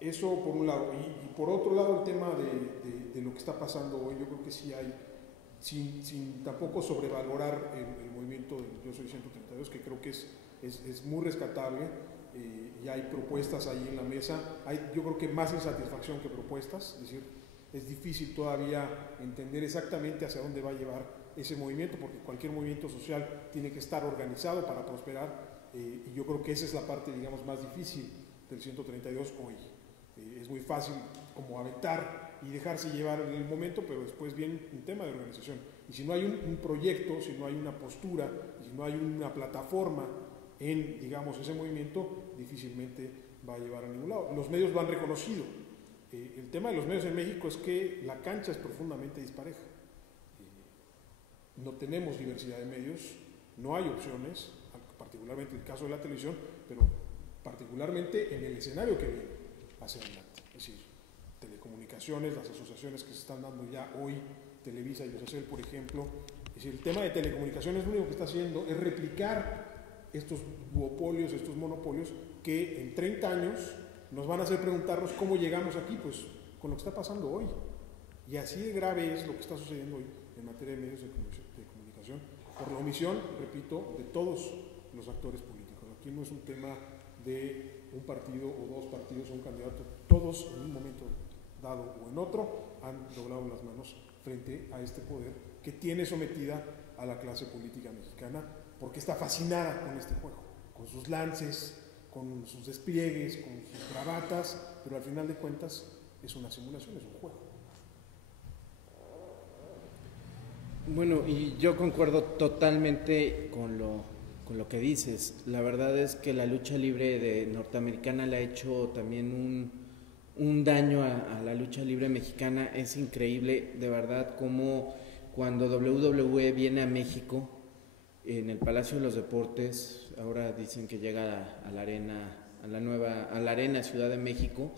Eso por un lado. Y por otro lado el tema de lo que está pasando hoy, yo creo que sí hay, sin tampoco sobrevalorar el movimiento del Yo Soy 132, que creo que es muy rescatable, y hay propuestas ahí en la mesa. Hay, yo creo que más insatisfacción que propuestas, es decir, es difícil todavía entender exactamente hacia dónde va a llevar ese movimiento, porque cualquier movimiento social tiene que estar organizado para prosperar, y yo creo que esa es la parte, digamos, más difícil del 132 hoy. Es muy fácil como aventar y dejarse llevar en el momento, pero después viene un tema de organización. Y si no hay un proyecto, si no hay una postura, si no hay una plataforma en, digamos, ese movimiento, difícilmente va a llevar a ningún lado. Los medios lo han reconocido. El tema de los medios en México es que la cancha es profundamente dispareja. No tenemos diversidad de medios, no hay opciones, particularmente en el caso de la televisión, pero particularmente en el escenario que viene hacia adelante. Es decir, telecomunicaciones, las asociaciones que se están dando ya hoy, Televisa y Yusacel, por ejemplo. Es decir, el tema de telecomunicaciones lo único que está haciendo es replicar estos duopolios, estos monopolios, que en 30 años nos van a hacer preguntarnos cómo llegamos aquí, pues con lo que está pasando hoy. Y así de grave es lo que está sucediendo hoy en materia de medios de comunicación, por la omisión, repito, de todos los actores políticos. Aquí no es un tema de un partido o dos partidos o un candidato, todos en un momento dado o en otro han doblado las manos frente a este poder que tiene sometida a la clase política mexicana, porque está fascinada con este juego, con sus lances, con sus despliegues, con sus bravatas, pero al final de cuentas es una simulación, es un juego. Bueno, y yo concuerdo totalmente con lo que dices. La verdad es que la lucha libre norteamericana le ha hecho también un daño a la lucha libre mexicana. Es increíble, de verdad, cómo cuando WWE viene a México, en el Palacio de los Deportes, ahora dicen que llega a la Arena Ciudad de México,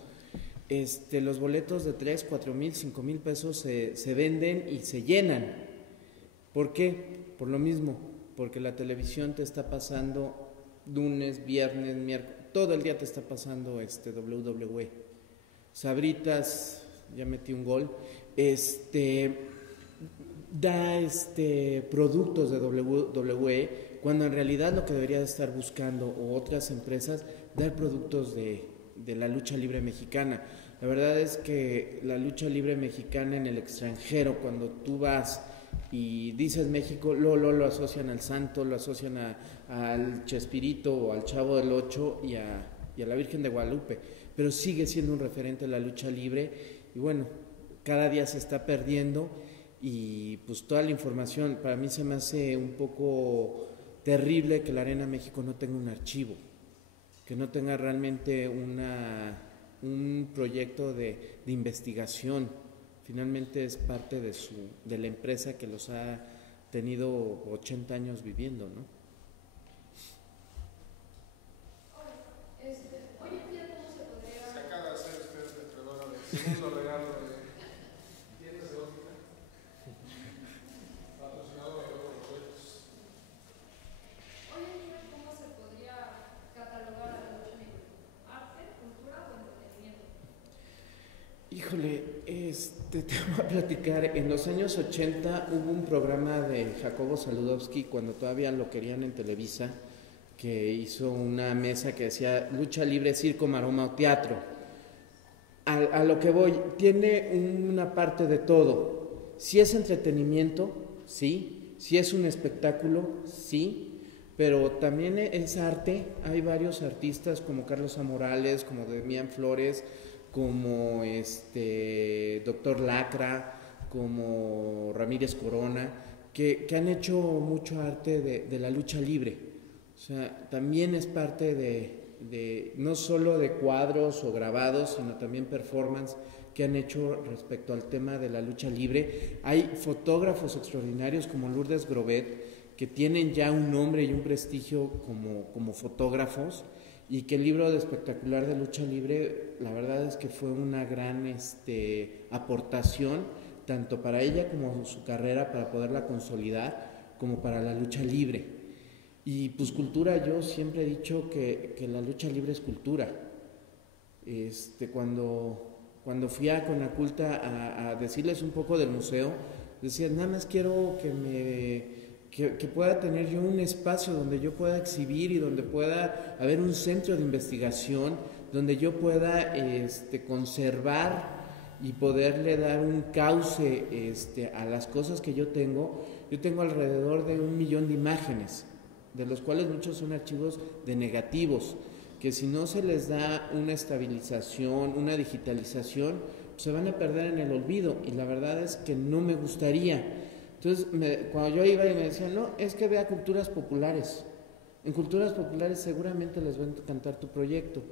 los boletos de 3, 4 mil, 5 mil pesos se venden y se llenan. ¿Por qué? Por lo mismo, porque la televisión te está pasando lunes, viernes, miércoles, todo el día te está pasando WWE. Sabritas, ya metí un gol, da productos de WWE, cuando en realidad lo que debería de estar buscando, o otras empresas, dar productos de la lucha libre mexicana. La verdad es que la lucha libre mexicana en el extranjero, cuando tú vas y dices México, lo asocian al Santo, lo asocian al Chespirito o al Chavo del Ocho y a la Virgen de Guadalupe, pero sigue siendo un referente de la lucha libre, y bueno, cada día se está perdiendo. Y pues toda la información, para mí se me hace un poco terrible que la Arena México no tenga un archivo, que no tenga realmente un proyecto de investigación. Finalmente es parte de la empresa que los ha tenido 80 años viviendo, ¿no? Hoy en día, ¿cómo se podría...? Se acaba de hacer usted el entrenador del segundo regalo de tiendas de óptica, patrocinado de los boletos. Hoy en día, ¿cómo se podría catalogar a la lucha libre? ¿Arte, cultura o entretenimiento? Híjole, te voy a platicar. En los años 80 hubo un programa de Jacobo Saludowski, cuando todavía lo querían en Televisa, que hizo una mesa que decía lucha libre, circo, maroma o teatro. A lo que voy, tiene una parte de todo. Si es entretenimiento, sí. Si es un espectáculo, sí. Pero también es arte. Hay varios artistas como Carlos Amorales, como Demián Flores, como Doctor Lacra, como Ramírez Corona, que han hecho mucho arte de la lucha libre. O sea, también es parte de no solo de cuadros o grabados, sino también performance que han hecho respecto al tema de la lucha libre. Hay fotógrafos extraordinarios como Lourdes Grobet, que tienen ya un nombre y un prestigio como fotógrafos, y que el libro de espectacular de lucha libre, la verdad es que fue una gran aportación, tanto para ella como su carrera, para poderla consolidar, como para la lucha libre. Y pues cultura, yo siempre he dicho que la lucha libre es cultura. Cuando fui a Conaculta a decirles un poco del museo, decían, nada más quiero que pueda tener yo un espacio donde yo pueda exhibir y donde pueda haber un centro de investigación, donde yo pueda conservar y poderle dar un cauce a las cosas que yo tengo. Yo tengo alrededor de 1 millón de imágenes, de los cuales muchos son archivos de negativos, que si no se les da una estabilización, una digitalización, se van a perder en el olvido, y la verdad es que no me gustaría. Entonces, cuando yo iba y me decían, no, es que vea Culturas Populares, en Culturas Populares seguramente les va a encantar tu proyecto.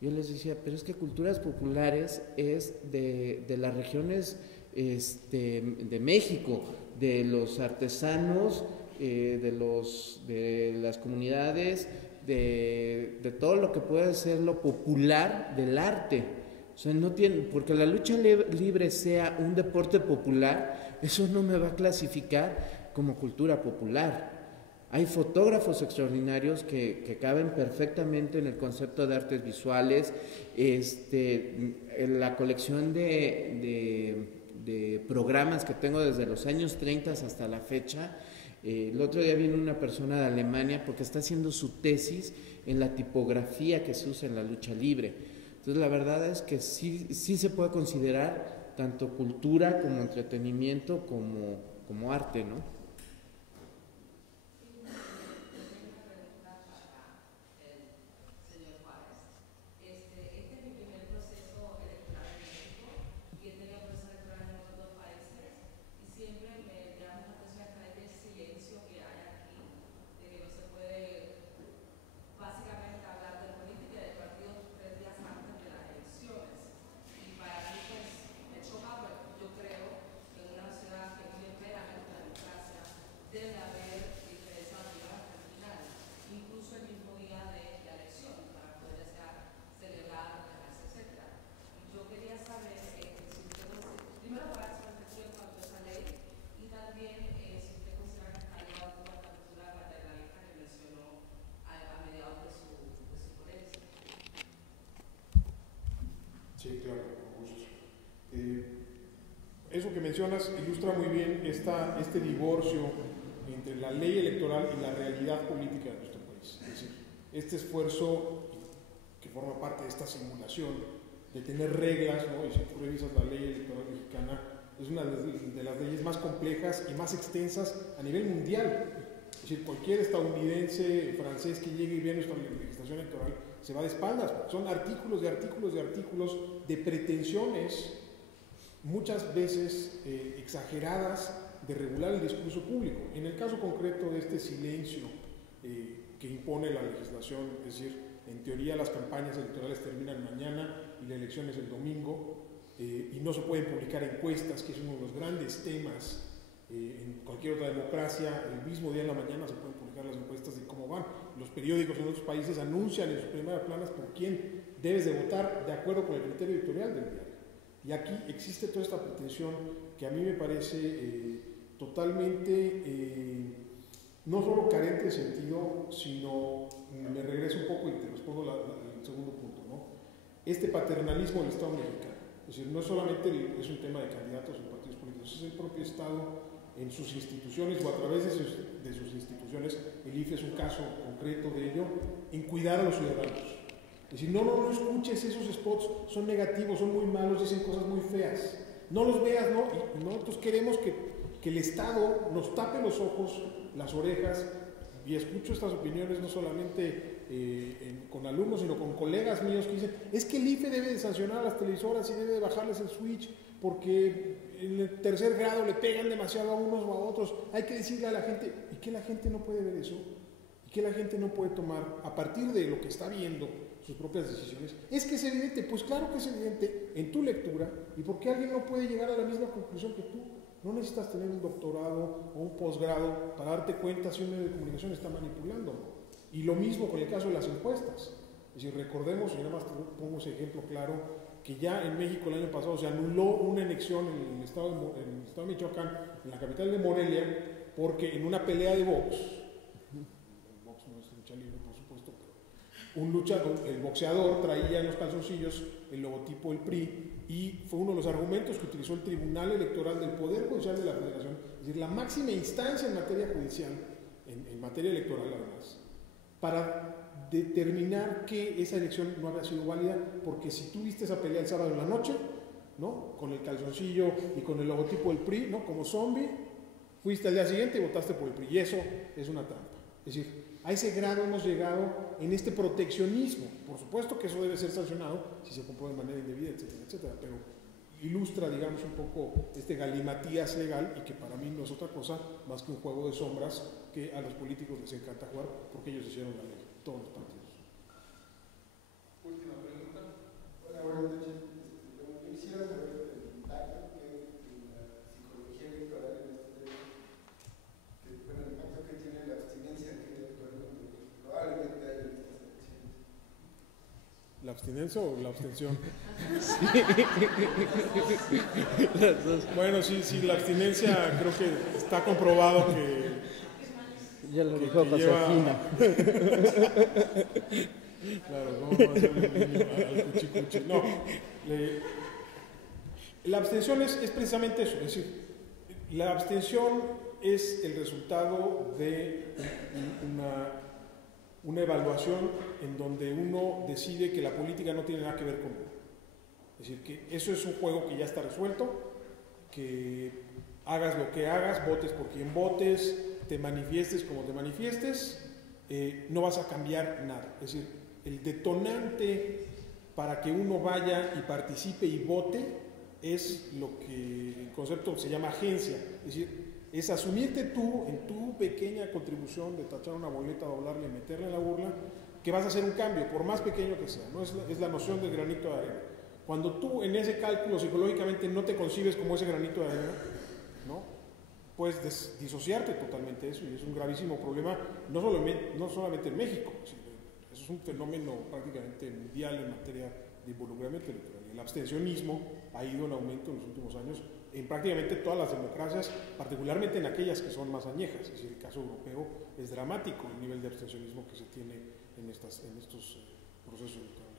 Yo les decía, pero es que Culturas Populares es de las regiones de México, de los artesanos, de las comunidades, de todo lo que puede ser lo popular del arte. O sea, no tiene, porque la lucha libre sea un deporte popular, eso no me va a clasificar como cultura popular. Hay fotógrafos extraordinarios que caben perfectamente en el concepto de artes visuales. En la colección de programas que tengo desde los años 30 hasta la fecha. El otro día vino una persona de Alemania porque está haciendo su tesis en la tipografía que se usa en la lucha libre. Entonces la verdad es que sí se puede considerar tanto cultura como entretenimiento como arte, ¿no? Sí, claro, con gusto. Eso que mencionas ilustra muy bien este divorcio entre la ley electoral y la realidad política de nuestro país. Es decir, este esfuerzo que forma parte de esta simulación de tener reglas, ¿no? Y si tú revisas la ley electoral mexicana, es una de las leyes más complejas y más extensas a nivel mundial. Es decir, cualquier estadounidense, francés que llegue y vea nuestra legislación electoral se va de espaldas. Son artículos de artículos de artículos de pretensiones, muchas veces exageradas, de regular el discurso público. En el caso concreto de este silencio que impone la legislación, es decir, en teoría las campañas electorales terminan mañana y la elección es el domingo, y no se pueden publicar encuestas, que es uno de los grandes temas. En cualquier otra democracia, el mismo día en la mañana se pueden publicar las encuestas de cómo van. Los periódicos en otros países anuncian en sus primeras planas por quién debes de votar de acuerdo con el criterio editorial del diario. Y aquí existe toda esta pretensión que a mí me parece totalmente, no solo carente de sentido, sino, me regreso un poco y te respondo el segundo punto, ¿no? Este paternalismo del Estado mexicano. Es decir, no solamente es un tema de candidatos o partidos políticos, es el propio Estado en sus instituciones o a través de sus instituciones. El IFE es un caso concreto de ello, en cuidar a los ciudadanos. Es decir, no escuches esos spots, son negativos, son muy malos, dicen cosas muy feas. No los veas, ¿no? Y nosotros queremos que el Estado nos tape los ojos, las orejas, y escucho estas opiniones no solamente con alumnos, sino con colegas míos que dicen, es que el IFE debe de sancionar a las televisoras y debe de bajarles el switch porque en el tercer grado le pegan demasiado a unos o a otros. Hay que decirle a la gente, ¿y que la gente no puede ver eso? ¿Y que la gente no puede tomar, a partir de lo que está viendo, sus propias decisiones. ¿Es que es evidente? Pues claro que es evidente en tu lectura. ¿Y por qué alguien no puede llegar a la misma conclusión que tú? No necesitas tener un doctorado o un posgrado para darte cuenta si un medio de comunicación está manipulando. Y lo mismo con el caso de las encuestas. Es decir, recordemos, y nada más pongo ese ejemplo claro, que ya en México el año pasado se anuló una elección en el estado de Michoacán, en la capital de Morelia, porque en una pelea de box, el box no es lucha libre por supuesto, pero un luchador, el boxeador traía en los calzoncillos el logotipo del PRI y fue uno de los argumentos que utilizó el Tribunal Electoral del Poder Judicial de la Federación, es decir, la máxima instancia en materia judicial, en materia electoral además, para determinar que esa elección no había sido válida, porque si tú viste esa pelea el sábado en la noche, ¿no?, con el calzoncillo y con el logotipo del PRI, ¿no?, como zombie, fuiste al día siguiente y votaste por el PRI, y eso es una trampa. Es decir, a ese grado hemos llegado en este proteccionismo. Por supuesto que eso debe ser sancionado si se comprueba de manera indebida, etcétera, etcétera, pero ilustra, digamos, un poco este galimatías legal, y que para mí no es otra cosa más que un juego de sombras que a los políticos les encanta jugar porque ellos hicieron la ley, todos los partidos. Última pregunta. Hola, buenas noches. Yo quisiera saber el impacto que la psicología electoral en este tema, bueno, el impacto que tiene la abstinencia que probablemente hay en estas elecciones. ¿La abstinencia o la abstención? Las dos. Bueno, sí, la abstinencia creo que está comprobado que Ya lo dijo que lleva... Josefina. Claro, no va a ser un niño al cuchicuchi. No, la abstención es precisamente eso, es decir, la abstención es el resultado de una evaluación en donde uno decide que la política no tiene nada que ver con uno. Es decir, que eso es un juego que ya está resuelto, que hagas lo que hagas, votes por quien votes, te manifiestes como te manifiestes, no vas a cambiar nada. Es decir, el detonante para que uno vaya y participe y vote es lo que el concepto se llama agencia. Es decir, es asumirte tú en tu pequeña contribución de tachar una boleta, doblarla y meterla en la urna, que vas a hacer un cambio, por más pequeño que sea, ¿no? Es la noción del granito de arena. Cuando tú en ese cálculo psicológicamente no te concibes como ese granito de arena, ¿no?, puedes disociarte totalmente de eso, y es un gravísimo problema, no solamente en México, sino eso es un fenómeno prácticamente mundial en materia de involucramiento electoral. El abstencionismo ha ido en aumento en los últimos años en prácticamente todas las democracias, particularmente en aquellas que son más añejas. Es decir, el caso europeo es dramático el nivel de abstencionismo que se tiene en estos procesos electorales.